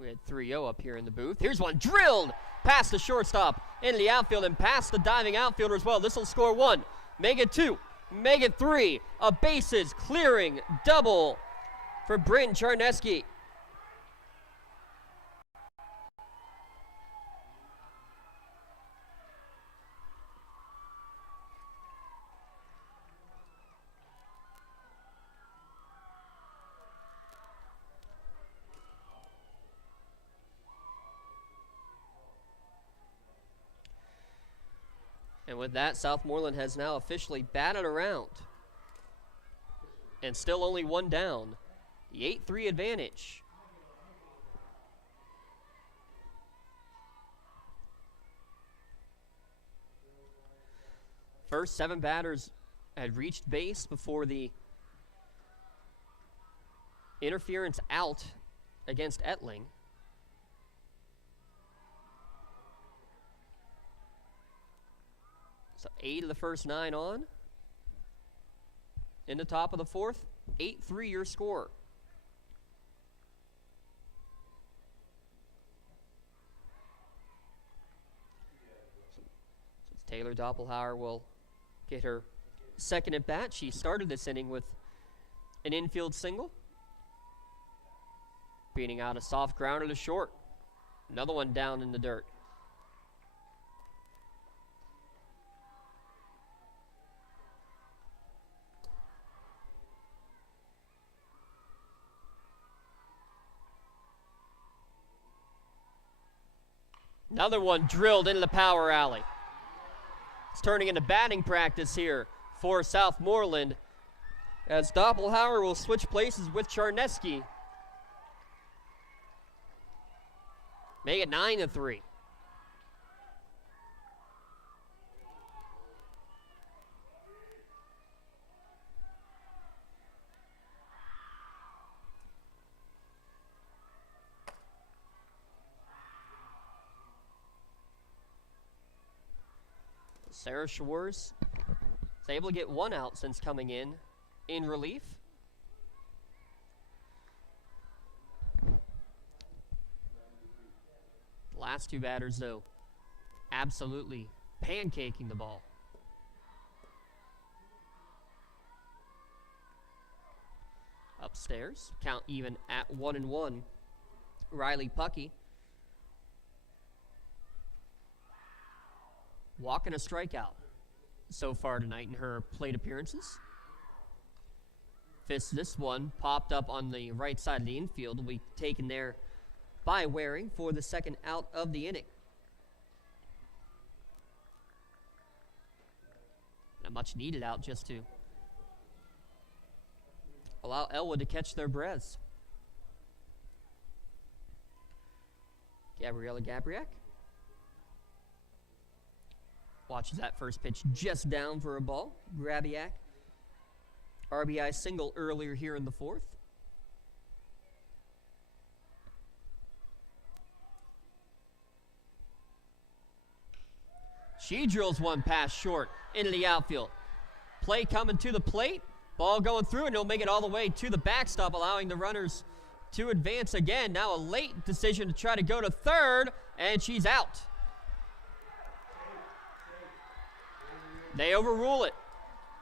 We had 3-0 up here in the booth. Here's one drilled past the shortstop into the outfield and past the diving outfielder as well. This will score 1. Make it 2. Make it 3. A bases clearing double for Bryn Charneski. And with that, Southmoreland has now officially batted around. And still only 1 down. The 8-3 advantage. First 7 batters had reached base before the interference out against Ettling. So 8 of the first 9 on. In the top of the 4th, 8-3 your score. So Taylor Doppelhauer will get her second at bat. She started this inning with an infield single, beating out a soft grounder to short. Another one down in the dirt. Another one drilled into the power alley. It's turning into batting practice here for Southmoreland, as Doppelhauer will switch places with Charneski. Make it 9-3. Sarah Schwartz is able to get 1 out since coming in relief. The last 2 batters, though, absolutely pancaking the ball. Upstairs, count even at 1-1. Riley Puckey. Walking a strikeout so far tonight in her plate appearances. This one popped up on the right side of the infield. Will be taken there by Waring for the second out of the inning. A much needed out just to allow Ellwood to catch their breaths. Gabriella Gabriak watches that first pitch just down for a ball. Grabiak, RBI single earlier here in the fourth. She drills one pass short into the outfield. Play coming to the plate. Ball going through, and he'll make it all the way to the backstop, allowing the runners to advance again. Now a late decision to try to go to third, and she's out. They overrule it.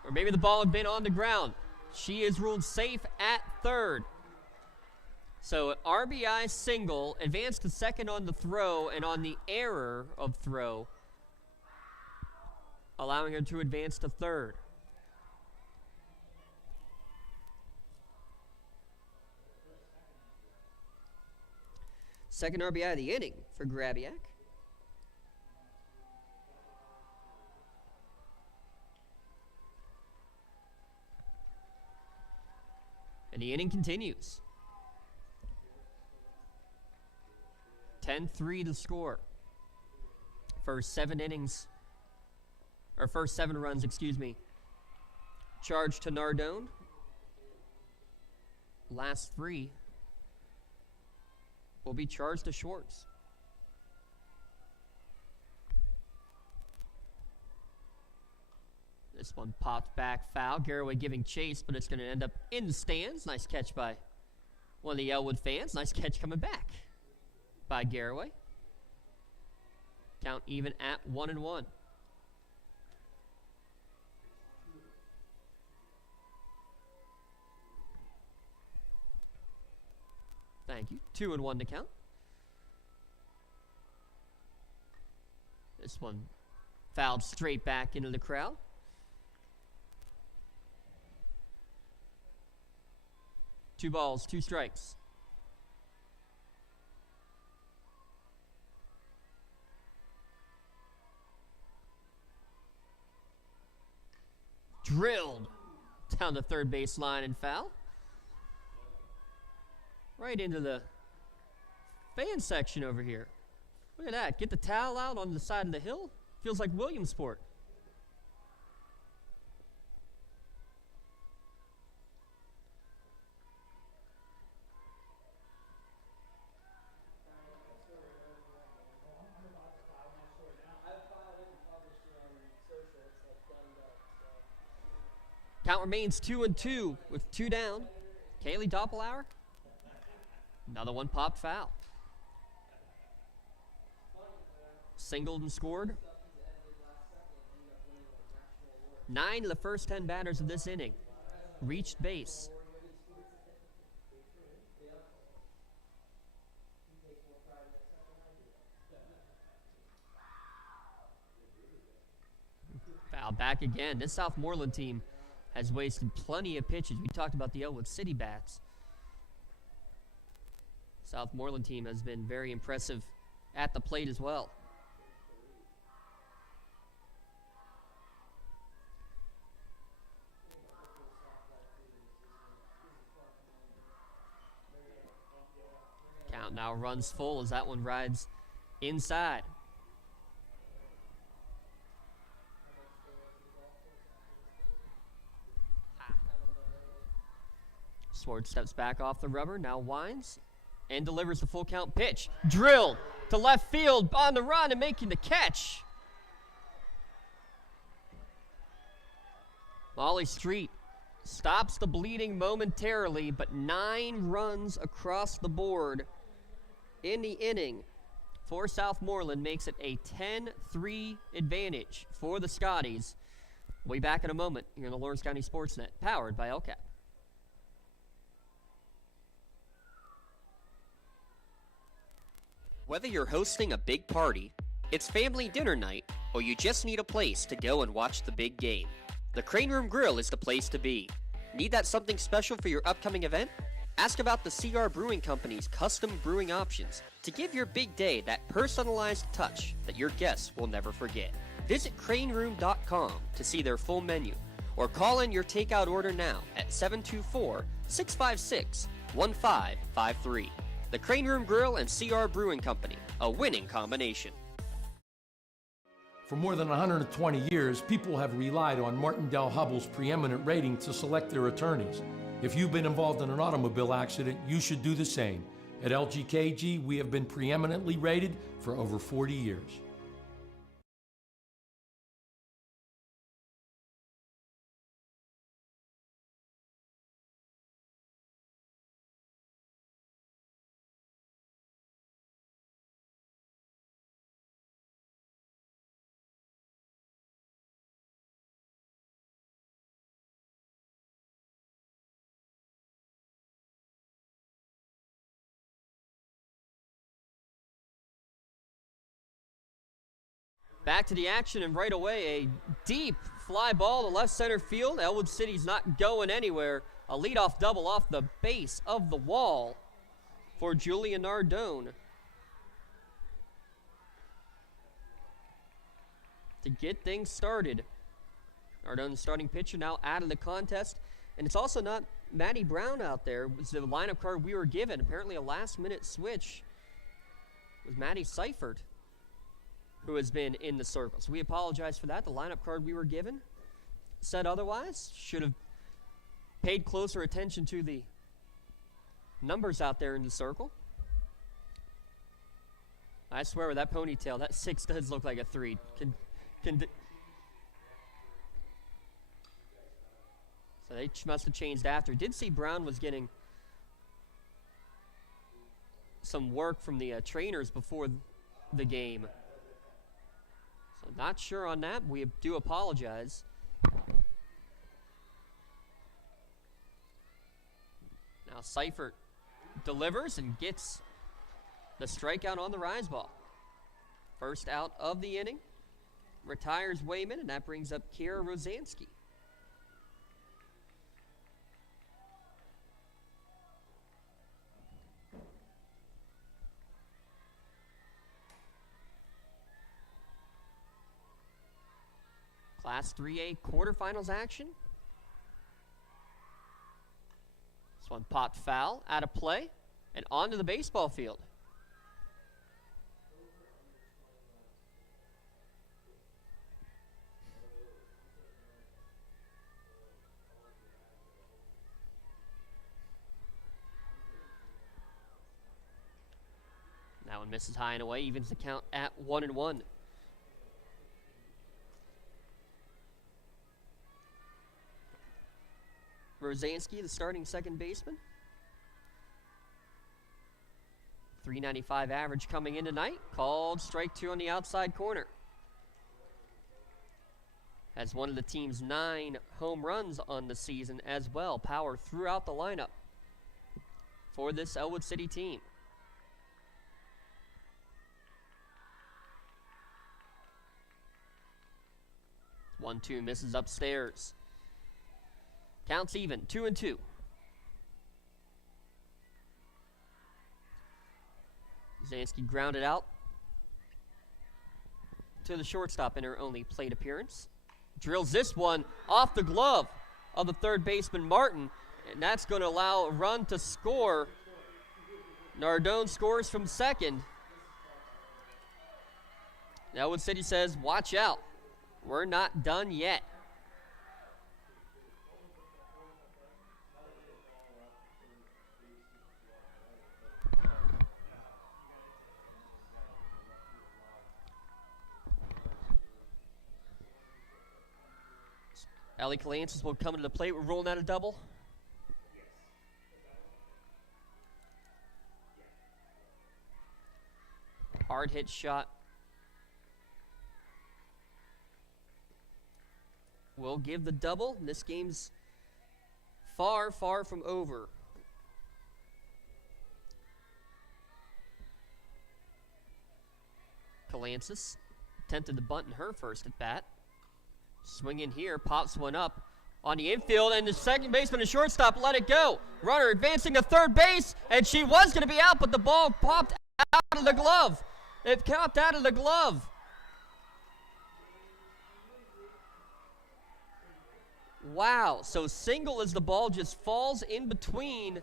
Or maybe the ball had been on the ground. She is ruled safe at third. So an RBI single, advance to second on the throw, and on the error of throw, allowing her to advance to third. Second RBI of the inning for Grabiak. And the inning continues. 10-3 to score. First 7 innings, or first 7 runs, excuse me. Charge to Nardone. Last 3 will be charged to Schwartz. This one popped back foul. Garraway giving chase, but it's going to end up in the stands. Nice catch by one of the Ellwood fans. Nice catch coming back by Garraway. Count even at 1-1. Thank you. 2-1 to count. This one fouled straight back into the crowd. Two balls, 2 strikes. Drilled down the third base line and foul. Right into the fan section over here. Look at that. Get the towel out on the side of the hill. Feels like Williamsport. Count remains 2-2 with 2 down. Kaylee Doppelauer. Another one popped foul. Singled and scored. 9 of the first 10 batters of this inning reached base. Foul back again. This Southmoreland team has wasted plenty of pitches. We talked about the Ellwood City bats. Southmoreland team has been very impressive at the plate as well. Count now runs full as that one rides inside. Schwartz steps back off the rubber, now winds, and delivers the full count pitch. Drilled to left field on the run and making the catch. Molly Street stops the bleeding momentarily, but 9 runs across the board in the inning for Southmoreland makes it a 10-3 advantage for the Scotties. We'll be back in a moment here on the Lawrence County SportsNet, powered by LCAP. Whether you're hosting a big party, it's family dinner night, or you just need a place to go and watch the big game, the Crane Room Grill is the place to be. Need that something special for your upcoming event? Ask about the CR Brewing Company's custom brewing options to give your big day that personalized touch that your guests will never forget. Visit craneroom.com to see their full menu, or call in your takeout order now at 724-656-1553. The Crane Room Grill and CR Brewing Company, a winning combination. For more than 120 years, people have relied on Martindale Hubbell's preeminent rating to select their attorneys. If you've been involved in an automobile accident, you should do the same. At LGKG, we have been preeminently rated for over 40 years. Back to the action, and right away, a deep fly ball to left center field. Ellwood City's not going anywhere. A leadoff double off the base of the wall for Julian Nardone to get things started. Nardone's starting pitcher now out of the contest, and it's also not Matty Brown out there. It was the lineup card we were given. Apparently a last-minute switch was Matty Seifert, who has been in the circle. So we apologize for that. The lineup card we were given said otherwise. Should have paid closer attention to the numbers out there in the circle. I swear with that ponytail, that 6 does look like a 3. So they must have changed after. Did see Brown was getting some work from the trainers before the game. So not sure on that. We do apologize. Now Seifert delivers and gets the strikeout on the rise ball. First out of the inning. Retires Wayman, and that brings up Kira Rosansky. Class 3A quarterfinals action. This one popped foul, out of play, and onto the baseball field. That one misses high and away, evens the count at 1-1. Rosansky, the starting second baseman. .395 average coming in tonight. Called strike 2 on the outside corner. Has one of the team's 9 home runs on the season as well. Power throughout the lineup for this Ellwood City team. 1-2 misses upstairs. Counts even, 2-2. Zansky grounded out to the shortstop in her only plate appearance. Drills this one off the glove of the third baseman Martin, and that's going to allow a run to score. Nardone scores from second. Ellwood City says, watch out. We're not done yet. Ellie Calancis will come to the plate. We're rolling out a double. Hard hit shot. We'll give the double. This game's far, far from over. Delancey attempted to bunt in her first at bat. Swing in here, pops one up on the infield, and the second baseman and shortstop let it go. Runner advancing to third base, and she was going to be out, but the ball popped out of the glove. It popped out of the glove. Wow, so single as the ball just falls in between.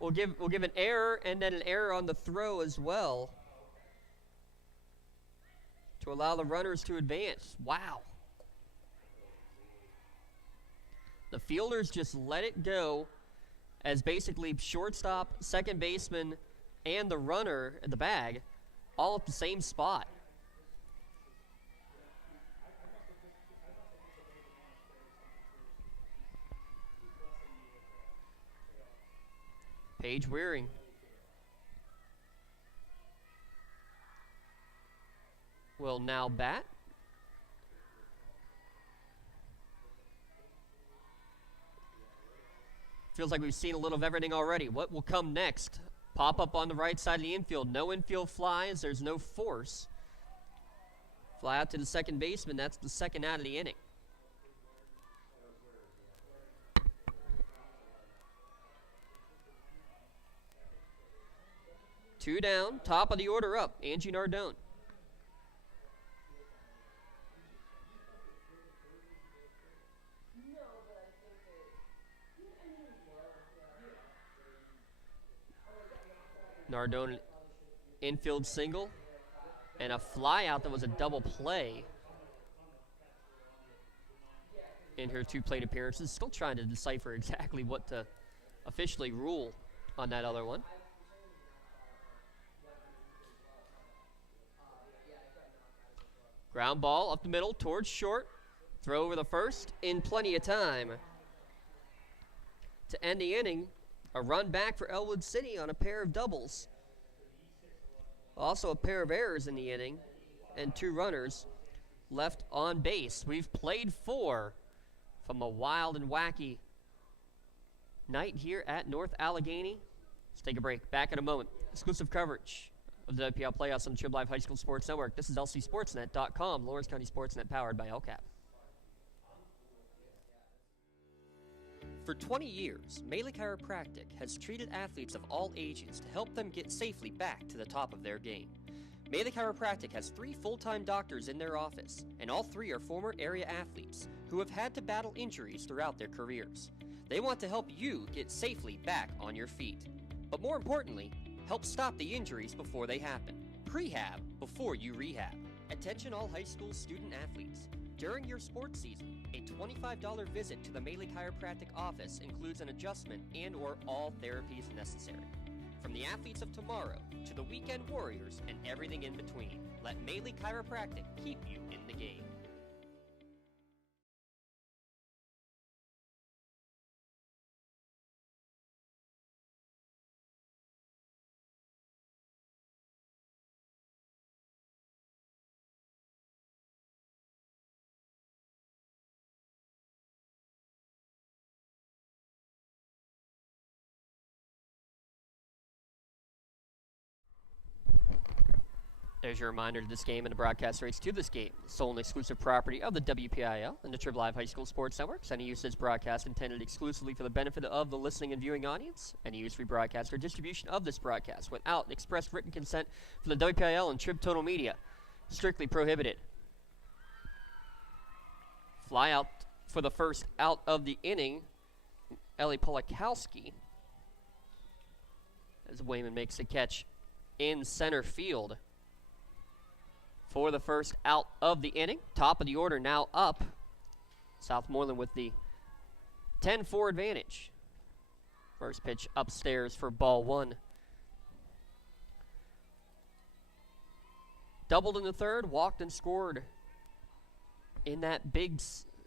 We'll give an error and then an error on the throw as well to allow the runners to advance. Wow. The fielders just let it go as basically shortstop, second baseman, and the runner at the bag all at the same spot. Paige Wearing. Will now bat. Feels like we've seen a little of everything already. What will come next? Pop up on the right side of the infield. No infield flies. There's no force. Fly out to the second baseman. That's the second out of the inning. Two down, top of the order up, Angie Nardone. Nardone infield single and a fly out that was a double play in her two plate appearances. Still trying to decipher exactly what to officially rule on that other one. Ground ball up the middle towards short. Throw over the first in plenty of time. To end the inning, a run back for Ellwood City on a pair of doubles. Also a pair of errors in the inning and two runners left on base. We've played four from a wild and wacky night here at North Allegheny. Let's take a break. Back in a moment. Exclusive coverage of the WPIAL playoffs on the Trib Live High School Sports Network. This is LCSportsNet.com, Lawrence County SportsNet, powered by LCAP. For 20 years, Melee Chiropractic has treated athletes of all ages to help them get safely back to the top of their game. Melee Chiropractic has 3 full-time doctors in their office, and all 3 are former area athletes who have had to battle injuries throughout their careers. They want to help you get safely back on your feet. But more importantly, help stop the injuries before they happen. Prehab before you rehab. Attention all high school student athletes. During your sports season, a $25 visit to the Melee Chiropractic office includes an adjustment and or all therapies necessary. From the athletes of tomorrow to the weekend warriors and everything in between, let Melee Chiropractic keep you in the game. There's your reminder to this game and the broadcast rates to this game. Sole and exclusive property of the WPIAL and the Trib Live High School Sports Networks. Any use of this broadcast intended exclusively for the benefit of the listening and viewing audience. Any use, rebroadcast, or distribution of this broadcast without express written consent from the WPIAL and Trib Total Media. Strictly prohibited. Fly out for the first out of the inning. Ellie Polakowski, as Wayman makes the catch in center field for the first out of the inning. Top of the order now up. Southmoreland with the 10-4 advantage. First pitch upstairs for ball 1. Doubled in the third, walked and scored in that big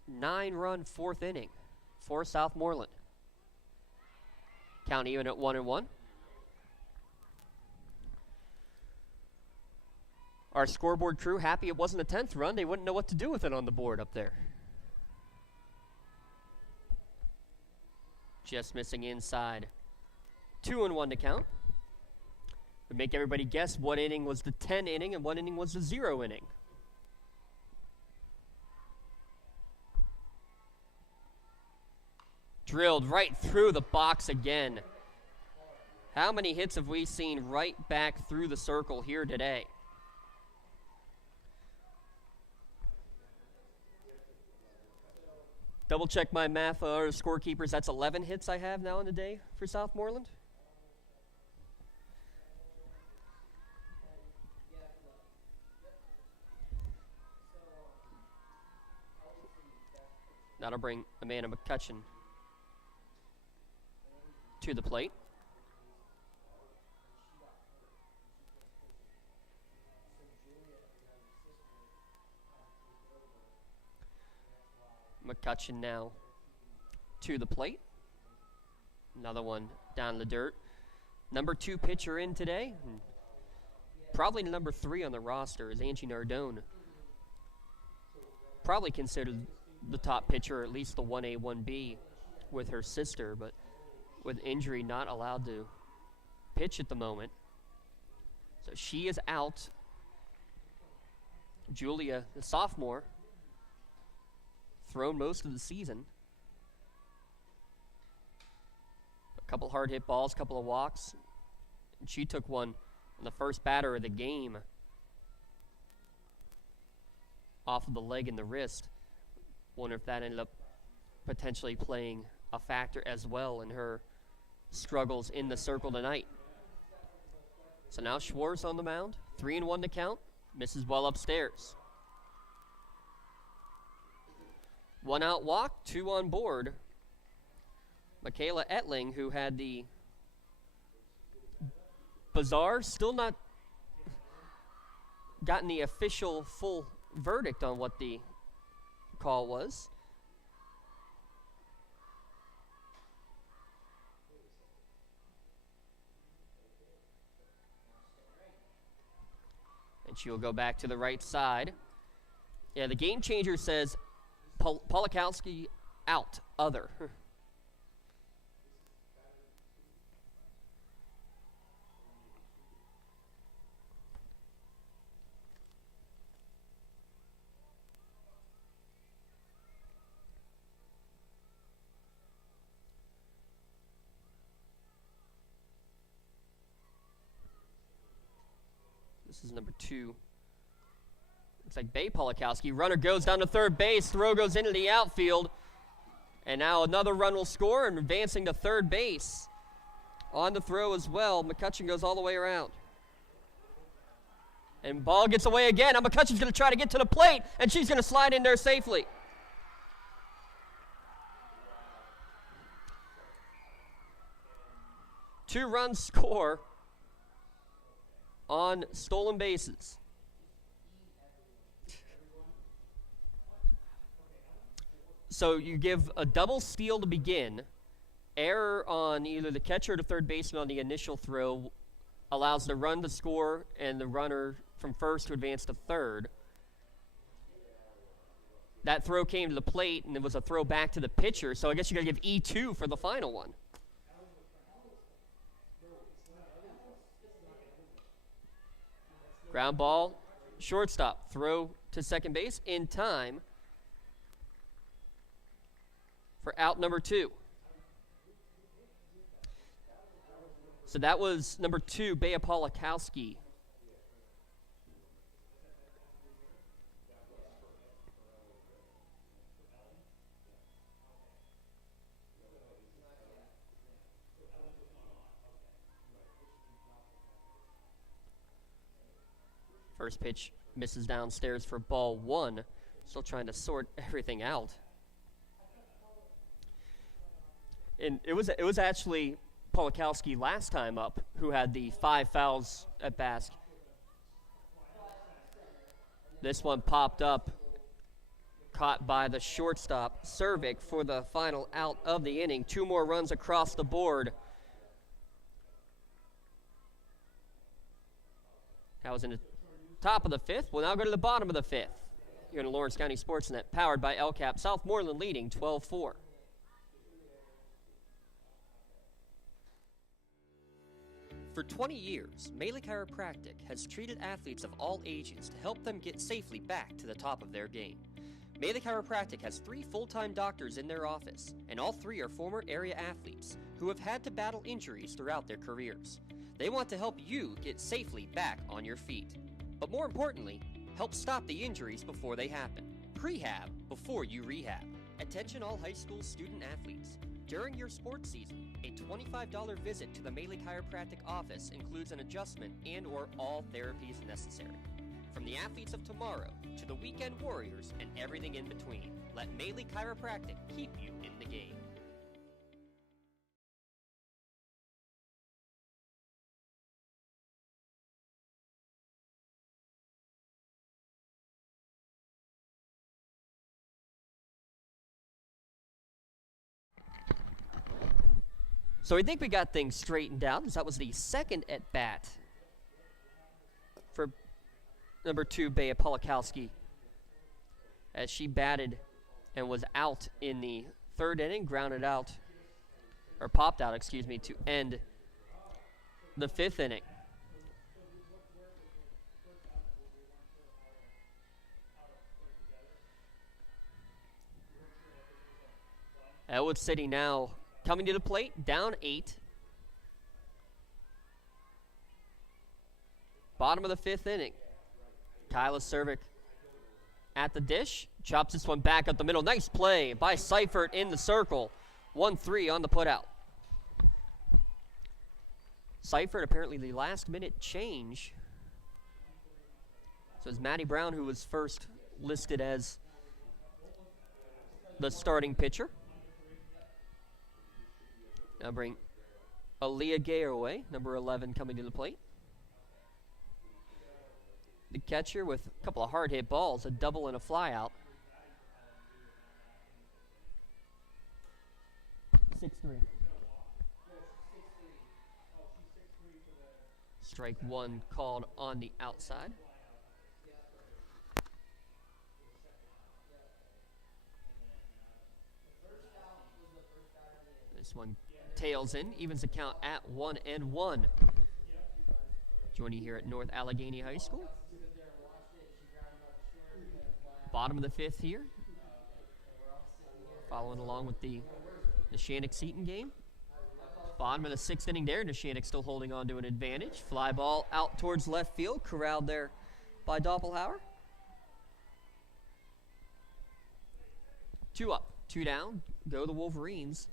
9-run fourth inning for Southmoreland. Count even at 1-1. Our scoreboard crew happy it wasn't a 10th run. They wouldn't know what to do with it on the board up there. Just missing inside. 2-1 to count. We make everybody guess what inning was the 10 inning and what inning was the 0 inning. Drilled right through the box again. How many hits have we seen right back through the circle here today? Double check my math, scorekeepers. That's 11 hits I have now in the day for Southmoreland. That'll bring Amanda McCutcheon to the plate. McCutcheon now to the plate. Another one down the dirt. Number 2 pitcher in today. Probably number 3 on the roster is Angie Nardone. Probably considered the top pitcher, or at least the 1A, 1B with her sister, but with injury not allowed to pitch at the moment. So she is out. Julia, the sophomore, thrown most of the season. A couple hard hit balls, couple of walks. And she took one on the first batter of the game off of the leg and the wrist. Wonder if that ended up potentially playing a factor as well in her struggles in the circle tonight. So now Schwartz on the mound, 3-1 to count, misses well upstairs. 1 out walk, 2 on board. Michaela Etling, who had the bizarre, still not gotten the official full verdict on what the call was. And she will go back to the right side. Yeah, the game changer says Polakowski out, other. This is number 2. Looks like Bay Polakowski. Runner goes down to third base. Throw goes into the outfield. And now another run will score and advancing to third base. On the throw as well. McCutcheon goes all the way around. And ball gets away again. Now McCutcheon's going to try to get to the plate, and she's going to slide in there safely. Two runs score on stolen bases. So you give a double steal to begin. Error on either the catcher or the third baseman on the initial throw allows the run to score and the runner from first to advance to third. That throw came to the plate, and it was a throw back to the pitcher, so I guess you got to give E2 for the final one. Ground ball, shortstop, throw to second base in time for out number 2. So that was number 2, Bea Polakowski. First pitch misses downstairs for ball 1. Still trying to sort everything out. And it was actually Polakowski last time up who had the 5 fouls at bat. This one popped up, caught by the shortstop, Cervic, for the final out of the inning. 2 more runs across the board. That was in the top of the 5th. We'll now go to the bottom of the 5th. Here in the Lawrence County SportsNet, powered by LCAP. Southmoreland leading 12-4. For 20 years, Melee Chiropractic has treated athletes of all ages to help them get safely back to the top of their game. Melee Chiropractic has 3 full-time doctors in their office, and all 3 are former area athletes who have had to battle injuries throughout their careers. They want to help you get safely back on your feet. But more importantly, help stop the injuries before they happen. Prehab before you rehab. Attention all high school student athletes. During your sports season, a $25 visit to the Melee Chiropractic office includes an adjustment and or all therapies necessary. From the athletes of tomorrow to the weekend warriors and everything in between, let Melee Chiropractic keep you in the game. So I think we got things straightened out, as that was the second at bat for number 2, Bea Polakowski, as she batted and was out in the 3rd inning, grounded out, or popped out, excuse me, to end the 5th inning. Ellwood City now coming to the plate, down 8. Bottom of the 5th inning. Kyla Cervic at the dish. Chops this one back up the middle. Nice play by Seifert in the circle. 1-3 on the putout. Seifert apparently the last minute change. So it's Maddie Brown who was first listed as the starting pitcher. Now bring Aaliyah Gayer away, number 11 coming to the plate. The catcher with a couple of hard hit balls, a double and a fly out. 6-3. Strike 1 called on the outside. This one tails in, evens the count at 1-1. Joining you here at North Allegheny High School. Bottom of the 5th here. Following along with the Neshannock-Seton game. Bottom of the 6th inning there. Neshannock still holding on to an advantage. Fly ball out towards left field. Corralled there by Doppelhauer. 2 up, 2 down. Go the Wolverines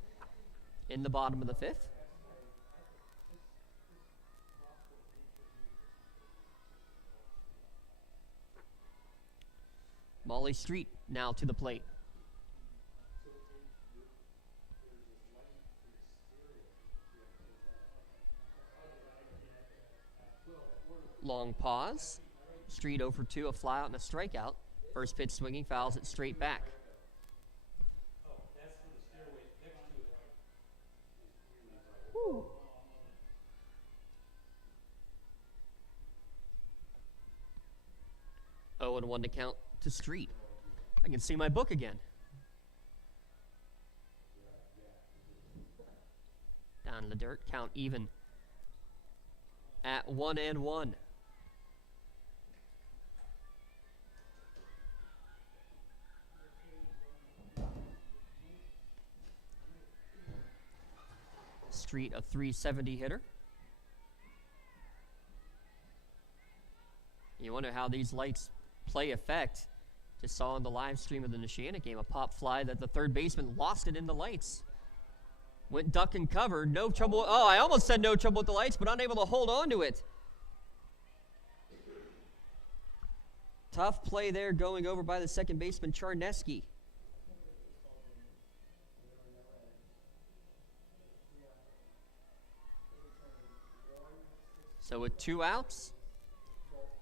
in the bottom of the 5th. Molly Street now to the plate. Long pause. Street 0 for 2, a fly out and a strikeout. First pitch swinging, fouls it straight back. Woo. Oh, and 1 to count to Street. I can see my book again. Down in the dirt, count even at 1-1. Street, a .370 hitter. You wonder how these lights play effect. Just saw on the live stream of the Neshannock game a pop fly that the third baseman lost it in the lights. Went duck and cover, no trouble. Oh, I almost said no trouble with the lights, but unable to hold on to it. Tough play there going over by the second baseman, Charneski. So with 2 outs,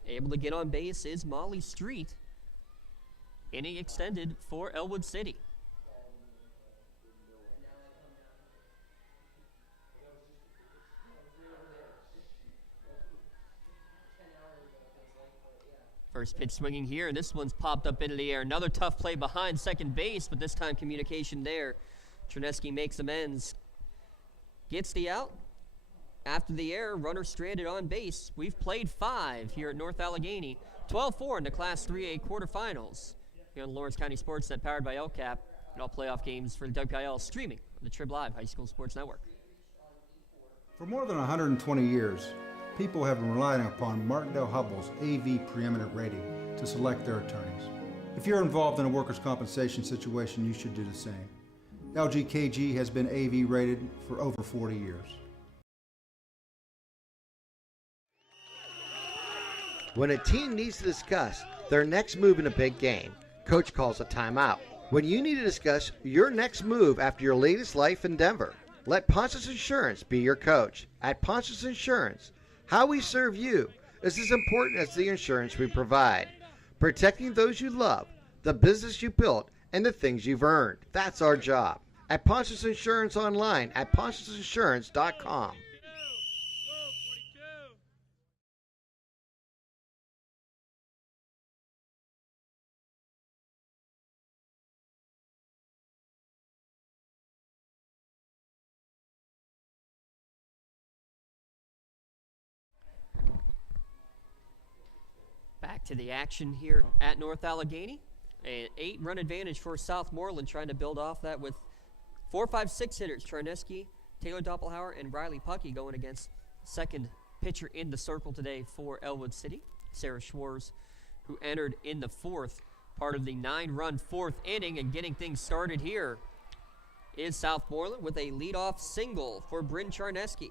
able to get on base is Molly Street. Inning extended for Ellwood City. First pitch swinging here, and this one's popped up into the air. Another tough play behind second base, but this time communication there. Charneski makes amends. Gets the out. after the error, runner stranded on base. We've played 5 here at North Allegheny. 12-4 in the Class 3A quarterfinals. Here on Lawrence County SportsNet, powered by LCAP, and all playoff games for the WPIAL streaming on the Trib Live High School Sports Network. For more than 120 years, people have been relying upon Martindale-Hubbell's AV preeminent rating to select their attorneys. If you're involved in a workers' compensation situation, you should do the same. LGKG has been AV rated for over 40 years. When a team needs to discuss their next move in a big game, Coach calls a timeout. When you need to discuss your next move after your latest life endeavor, let Ponce's Insurance be your coach. At Ponce's Insurance, how we serve you is as important as the insurance we provide. Protecting those you love, the business you built, and the things you've earned. That's our job. At Ponce's Insurance online at poncesinsurance.com. Back to the action here at North Allegheny. An 8-run advantage for Southmoreland, trying to build off that with 4, 5, 6 hitters. Charneski, Taylor Doppelhauer, and Riley Puckey going against second pitcher in the circle today for Ellwood City, Sarah Schwartz, who entered in the 4th, part of the 9-run 4th inning. And getting things started here is Southmoreland with a leadoff single for Bryn Charneski.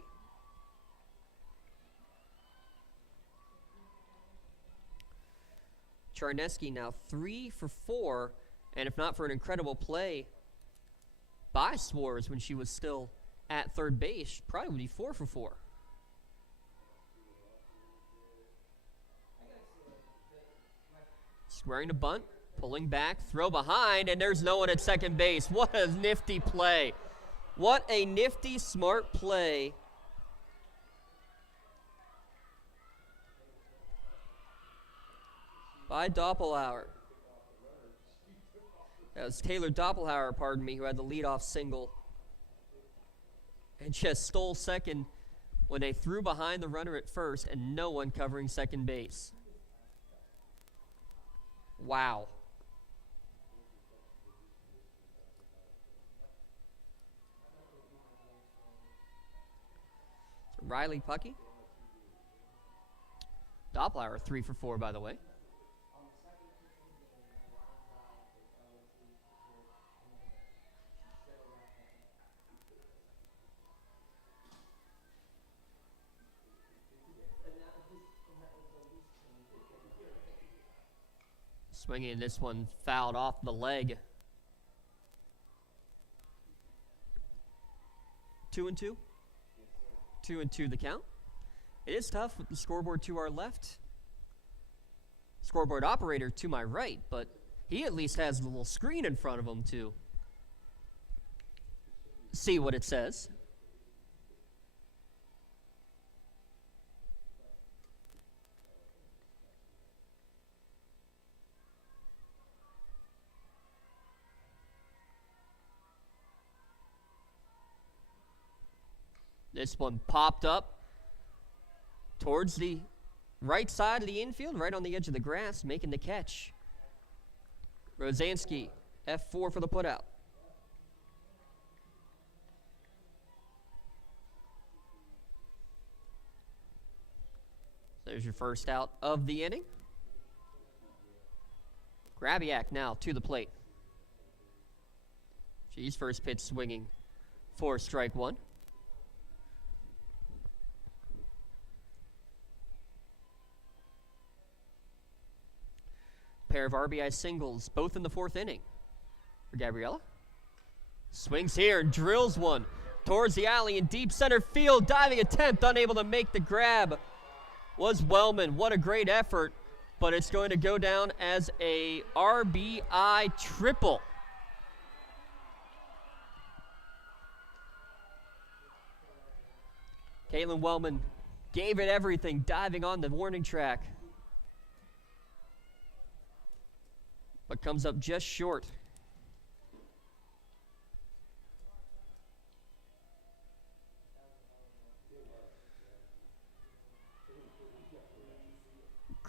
Charneski now 3 for 4, and if not for an incredible play by Swartz when she was still at third base, probably would be 4 for 4. Squaring to bunt, pulling back, throw behind, and there's no one at second base. What a nifty play. What a nifty, smart play by Doppelhauer. That was Taylor Doppelhauer, pardon me, who had the leadoff single and just stole second when they threw behind the runner at first and no one covering second base. Wow. So Riley Puckey. Doppelhauer 3 for 4, by the way. Swinging this one fouled off the leg. 2-2. 2-2 the count. It is tough with the scoreboard to our left. Scoreboard operator to my right, but he at least has a little screen in front of him to see what it says. This one popped up towards the right side of the infield, right on the edge of the grass, making the catch. Rosansky, F4 for the putout. There's your first out of the inning. Grabiak now to the plate. She's first pitch swinging for strike 1. Pair of RBI singles, both in the 4th inning for Gabriella. Swings here, drills one towards the alley in deep center field. Diving attempt, unable to make the grab, was Wellman. What a great effort, but it's going to go down as a RBI triple. Caitlin Wellman gave it everything, diving on the warning track, but comes up just short.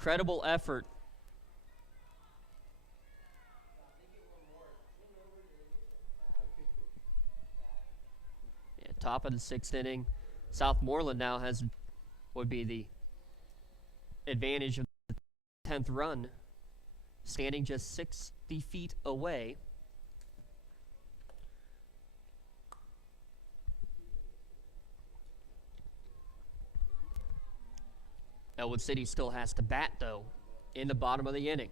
incredible effort. Yeah, top of the 6th inning. Southmoreland now would be the advantage of the 10th run, standing just 60 feet away. Ellwood City still has to bat, though, in the bottom of the inning.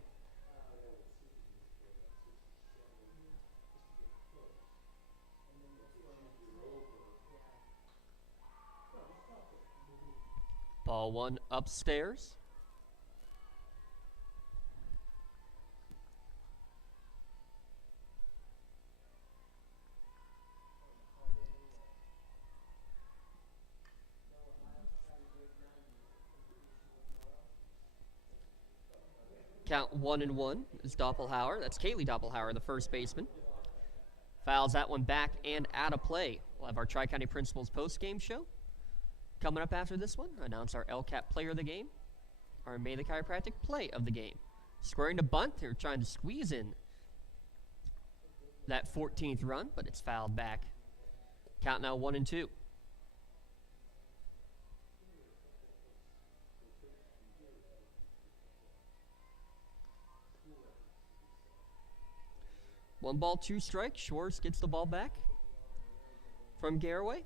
Ball 1 upstairs. Count 1-1 is Doppelhauer. That's Kaylee Doppelhauer, the first baseman. Fouls that one back and out of play. We'll have our Tri-County Principals post-game show. Coming up after this one, announce our LCAP player of the game, our May the Chiropractic play of the game. Squaring to bunt, they're trying to squeeze in that 14th run, but it's fouled back. Count now 1-2. One ball, 2 strikes. Schwartz gets the ball back from Garraway.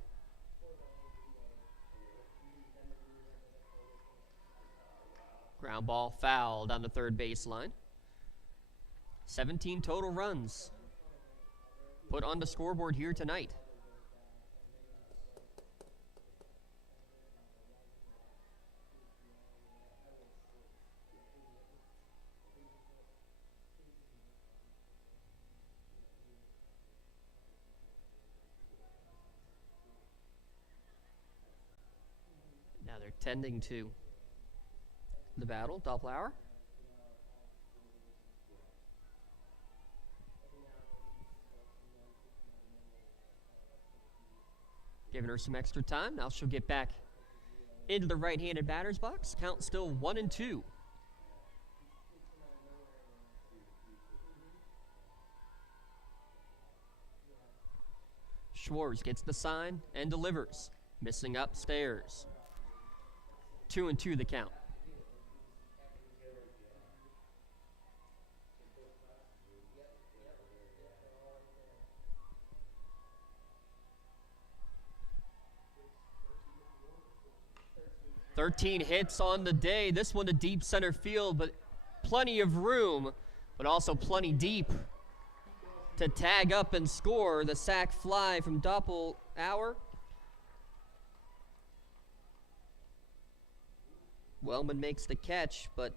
Ground ball foul down the third baseline. 17 total runs put on the scoreboard here tonight. Now they're tending to the battle. Doppelhauer. Giving her some extra time. Now she'll get back into the right-handed batter's box. Count still 1-2. Schwartz gets the sign and delivers. Missing upstairs. 2-2 the count. .13 hits on the day. This one to deep center field, but plenty of room, but also plenty deep to tag up and score. The sac fly from Doppelhauer. Wellman makes the catch, but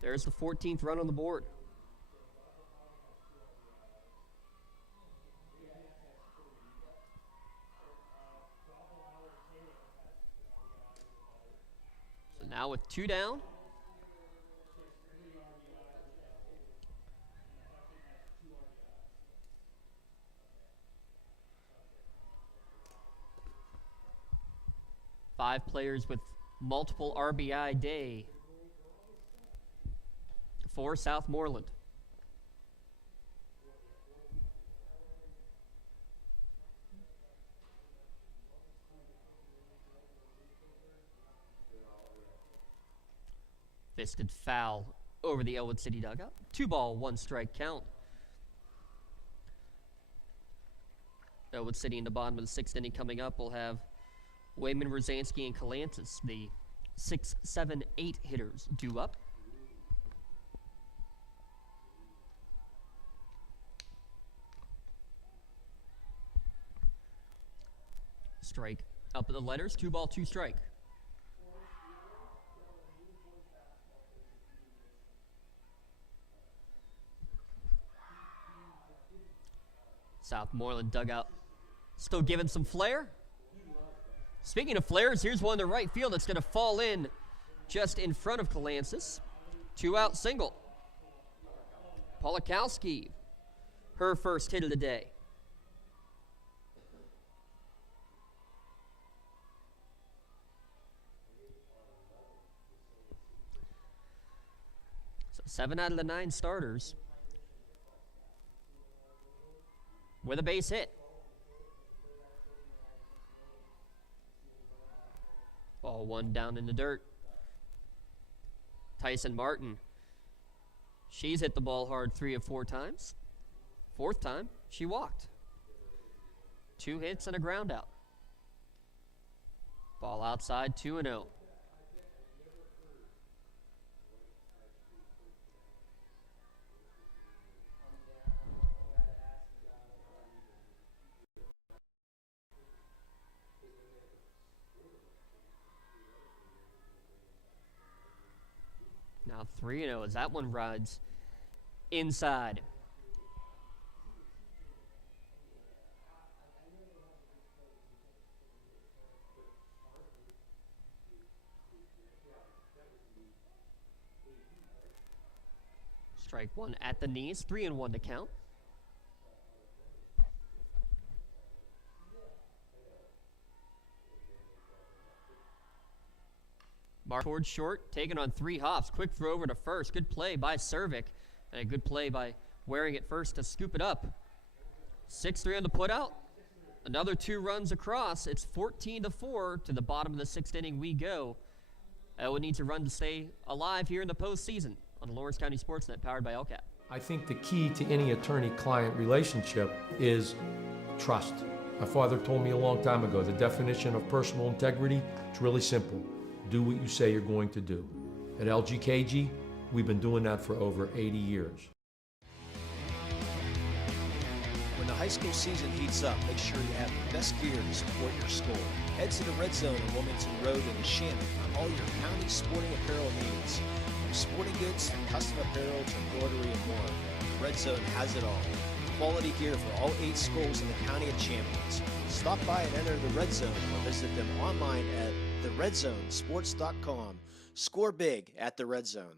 there's the 14th run on the board. So now with 2 down. Five players with multiple RBI day for Southmoreland. Fisted foul over the Ellwood City dugout. 2-ball, 1-strike count. Ellwood City in the bottom of the 6th inning coming up. We'll have Wayman, Rosansky, and Kalantis, the 6, 7, 8 hitters, due up. Strike up at the letters. 2-ball, 2-strike. Southmoreland dugout still giving some flair. Speaking of flares, here's one in the right field that's going to fall in just in front of Kalansis. 2-out single. Polakowski, her first hit of the day. 7 out of the 9 starters with a base hit. Ball 1 down in the dirt. Tyson Martin. She's hit the ball hard 3 of 4 times. 4th time, she walked. 2 hits and a ground out. Ball outside, 2-0. Now 3-0 as that one rides inside. Strike 1 at the knees, 3-1 to count. Mark towards short, taken on 3 hops. Quick throw over to first. Good play by Cervic. And a good play by Waring at first to scoop it up. 6-3 on the putout. Another 2 runs across. It's 14-4 to the bottom of the 6th inning we go. Ellwood needs a run to stay alive here in the postseason on the Lawrence County SportsNet, powered by LCAP. I think the key to any attorney-client relationship is trust. My father told me a long time ago, the definition of personal integrity, it's really simple. Do what you say you're going to do. At LGKG, we've been doing that for over 80 years. When the high school season heats up, make sure you have the best gear to support your school. Head to the Red Zone on Wilmington Road in Shannon for all your county sporting apparel needs. From sporting goods to custom apparel to embroidery and more, Red Zone has it all. Quality gear for all 8 schools in the County of Champions. Stop by and enter the Red Zone or visit them online at TheRedZoneSports.com. Score big at the Red Zone.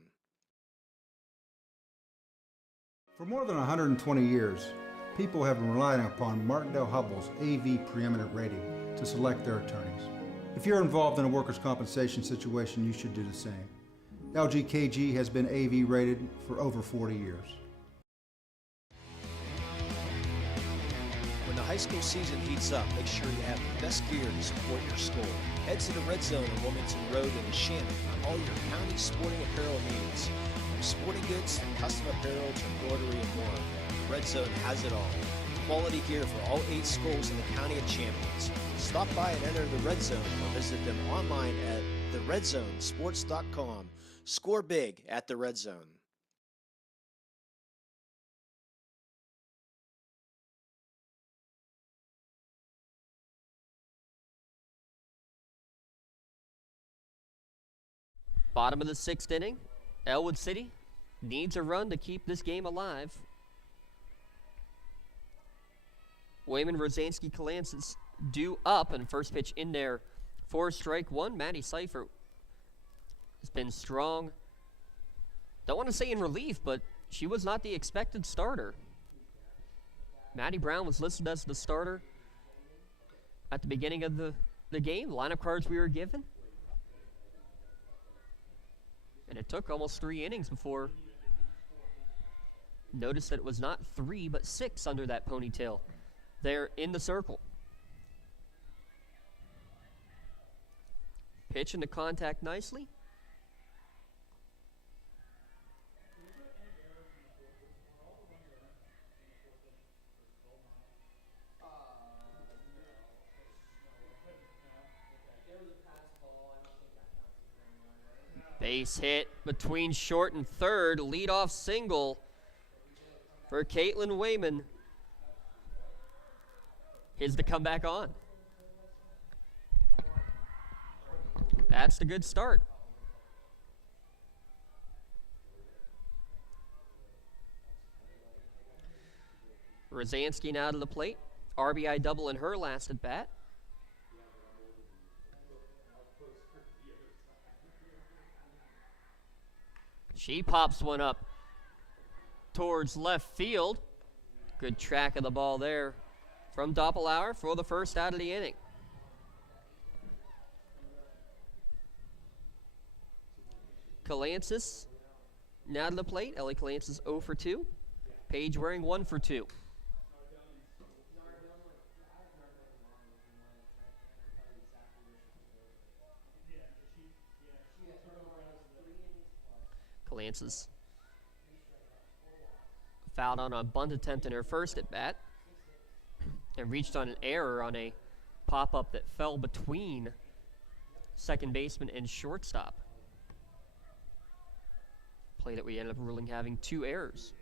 For more than 120 years, people have been relying upon Martindale Hubbell's AV preeminent rating to select their attorneys. If you're involved in a workers' compensation situation, you should do the same. LGKG has been AV rated for over 40 years. When the high school season heats up, make sure you have the best gear to support your school. Head to the Red Zone on Wilmington Road in Shannon for all your county sporting apparel needs. From sporting goods to custom apparel to embroidery and more, Red Zone has it all. Quality gear for all 8 schools in the County of Champions. Stop by and enter the Red Zone or visit them online at TheRedZoneSports.com. Score big at the Red Zone. Bottom of the 6th inning, Ellwood City needs a run to keep this game alive. Wayman Rosansky Kalansis due up, and first pitch in there for strike 1. Maddie Seifert has been strong. Don't want to say in relief, but she was not the expected starter. Maddie Brown was listed as the starter at the beginning of the game, lineup cards we were given. And it took almost 3 innings before notice that it was not 3 but 6 under that ponytail there in the circle. Pitch into contact nicely. Base hit between short and third. Leadoff single for Caitlin Wayman. His to come back on. That's the good start. Rosansky now to the plate. RBI double in her last at bat. She pops one up towards left field. Good track of the ball there from Doppelauer for the first out of the inning. Kalansis Now to the plate, Ellie Clance is 0 for 2. Paige Waring 1 for 2. Clance is fouled on a bunt attempt in her first at bat and reached on an error on a pop-up that fell between second baseman and shortstop. Play that we ended up ruling having 2 errors.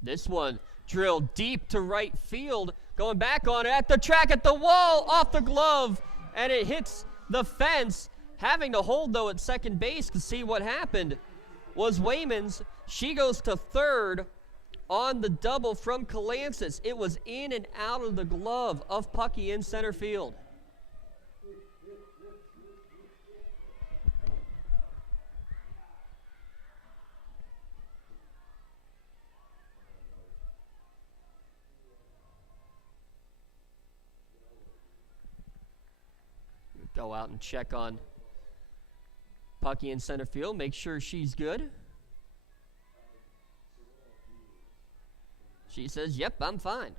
This one drilled deep to right field, going back on it at the track, at the wall, off the glove, and it hits the fence. Having to hold, though, at second base to see what happened was Waymans. She goes to third on the double from Calancis. It was in and out of the glove of Puckey in center field. Go out and check on Puckey in center field, make sure she's good. She says, yep, I'm fine.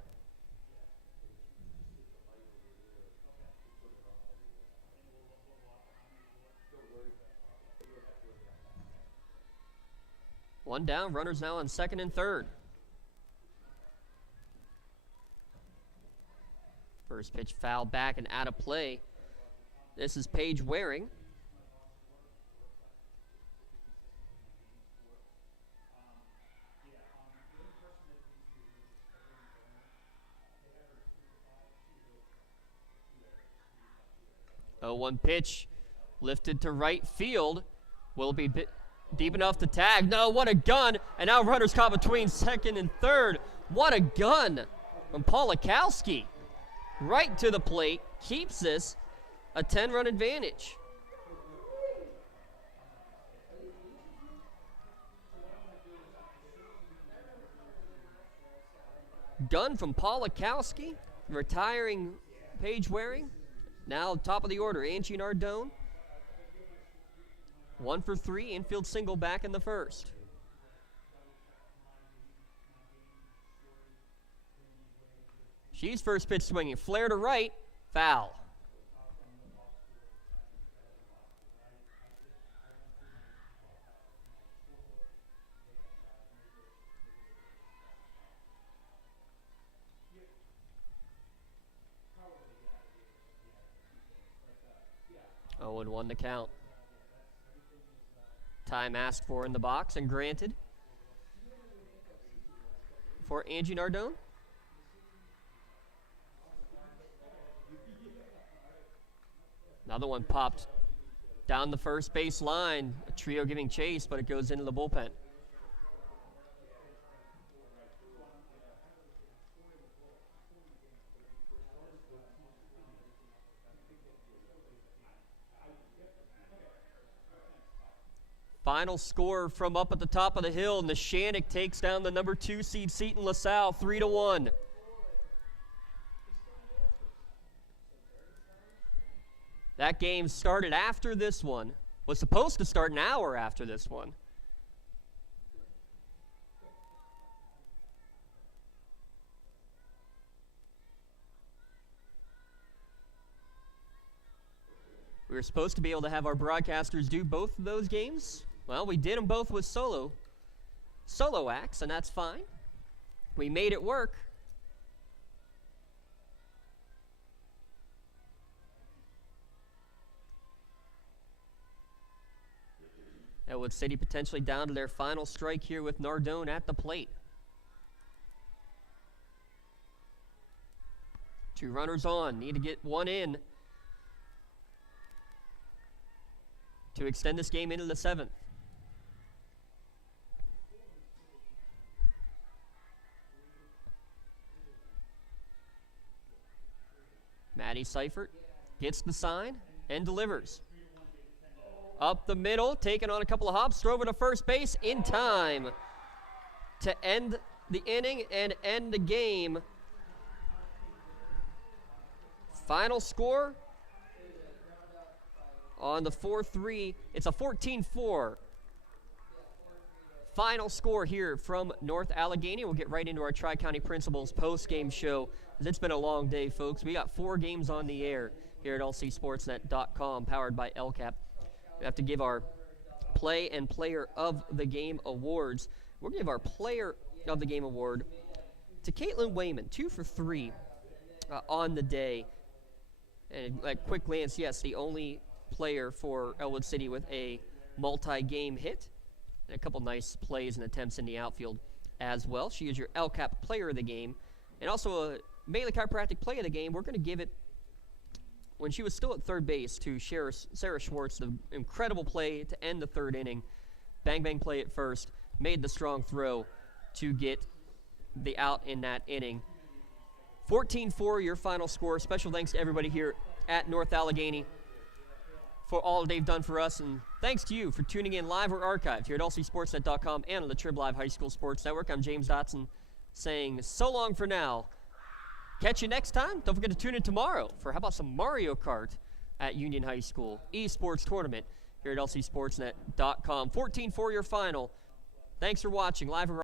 One down, runners now on second and third. First pitch fouled back and out of play. This is Paige Waring. Oh, one pitch lifted to right field. Will be deep enough to tag. No, what a gun. And now runners caught between second and third. What a gun from Polakowski. Right to the plate. Keeps this a 10-run advantage. Gun from Polakowski, retiring Paige Waring. Now top of the order, Angie Nardone. 1 for 3, infield single back in the first. She's first pitch swinging, flare to right, foul. Oh, and 1 to count. Time asked for in the box and granted for Angie Nardone. Another one popped down the first base line. A trio giving chase, but it goes into the bullpen. Final score from up at the top of the hill. Neshannock takes down the number 2 seed Seton LaSalle 3-1. That game started after this one. Was supposed to start an hour after this one. We were supposed to be able to have our broadcasters do both of those games. Well, we did them both with solo acts, and that's fine. We made it work. Ellwood City potentially down to their final strike here with Nardone at the plate. 2 runners on, need to get 1 in to extend this game into the 7th. Maddie Seifert gets the sign and delivers. Up the middle, taking on a couple of hops, throw over to first base in time to end the inning and end the game. Final score, on the 4-3. It's a 14-4 final score here from North Allegheny. We'll get right into our Tri-County Principals post-game show, because it's been a long day, folks. We got 4 games on the air here at lcsportsnet.com, powered by LCAP. We have to give our Play and Player of the Game awards. We'll give our Player of the Game award to Caitlin Wayman, 2 for 3 on the day. And at quick glance, yes, the only player for Ellwood City with a multi-game hit. And a couple nice plays and attempts in the outfield as well. She is your LCAP Player of the Game. And also a Bailey Chiropractic Play of the Game. We're going to give it, when she was still at third base, to Sarah Schwartz, the incredible play to end the 3rd inning. Bang, bang play at first. Made the strong throw to get the out in that inning. 14-4, your final score. Special thanks to everybody here at North Allegheny for all they've done for us, and thanks to you for tuning in live or archived here at lcsportsnet.com and on the Trib Live High School Sports Network. I'm James Dotson saying so long for now. Catch you next time. Don't forget to tune in tomorrow for how about some Mario Kart at Union High School esports tournament here at lcsportsnet.com. 14-4 your final. Thanks for watching live or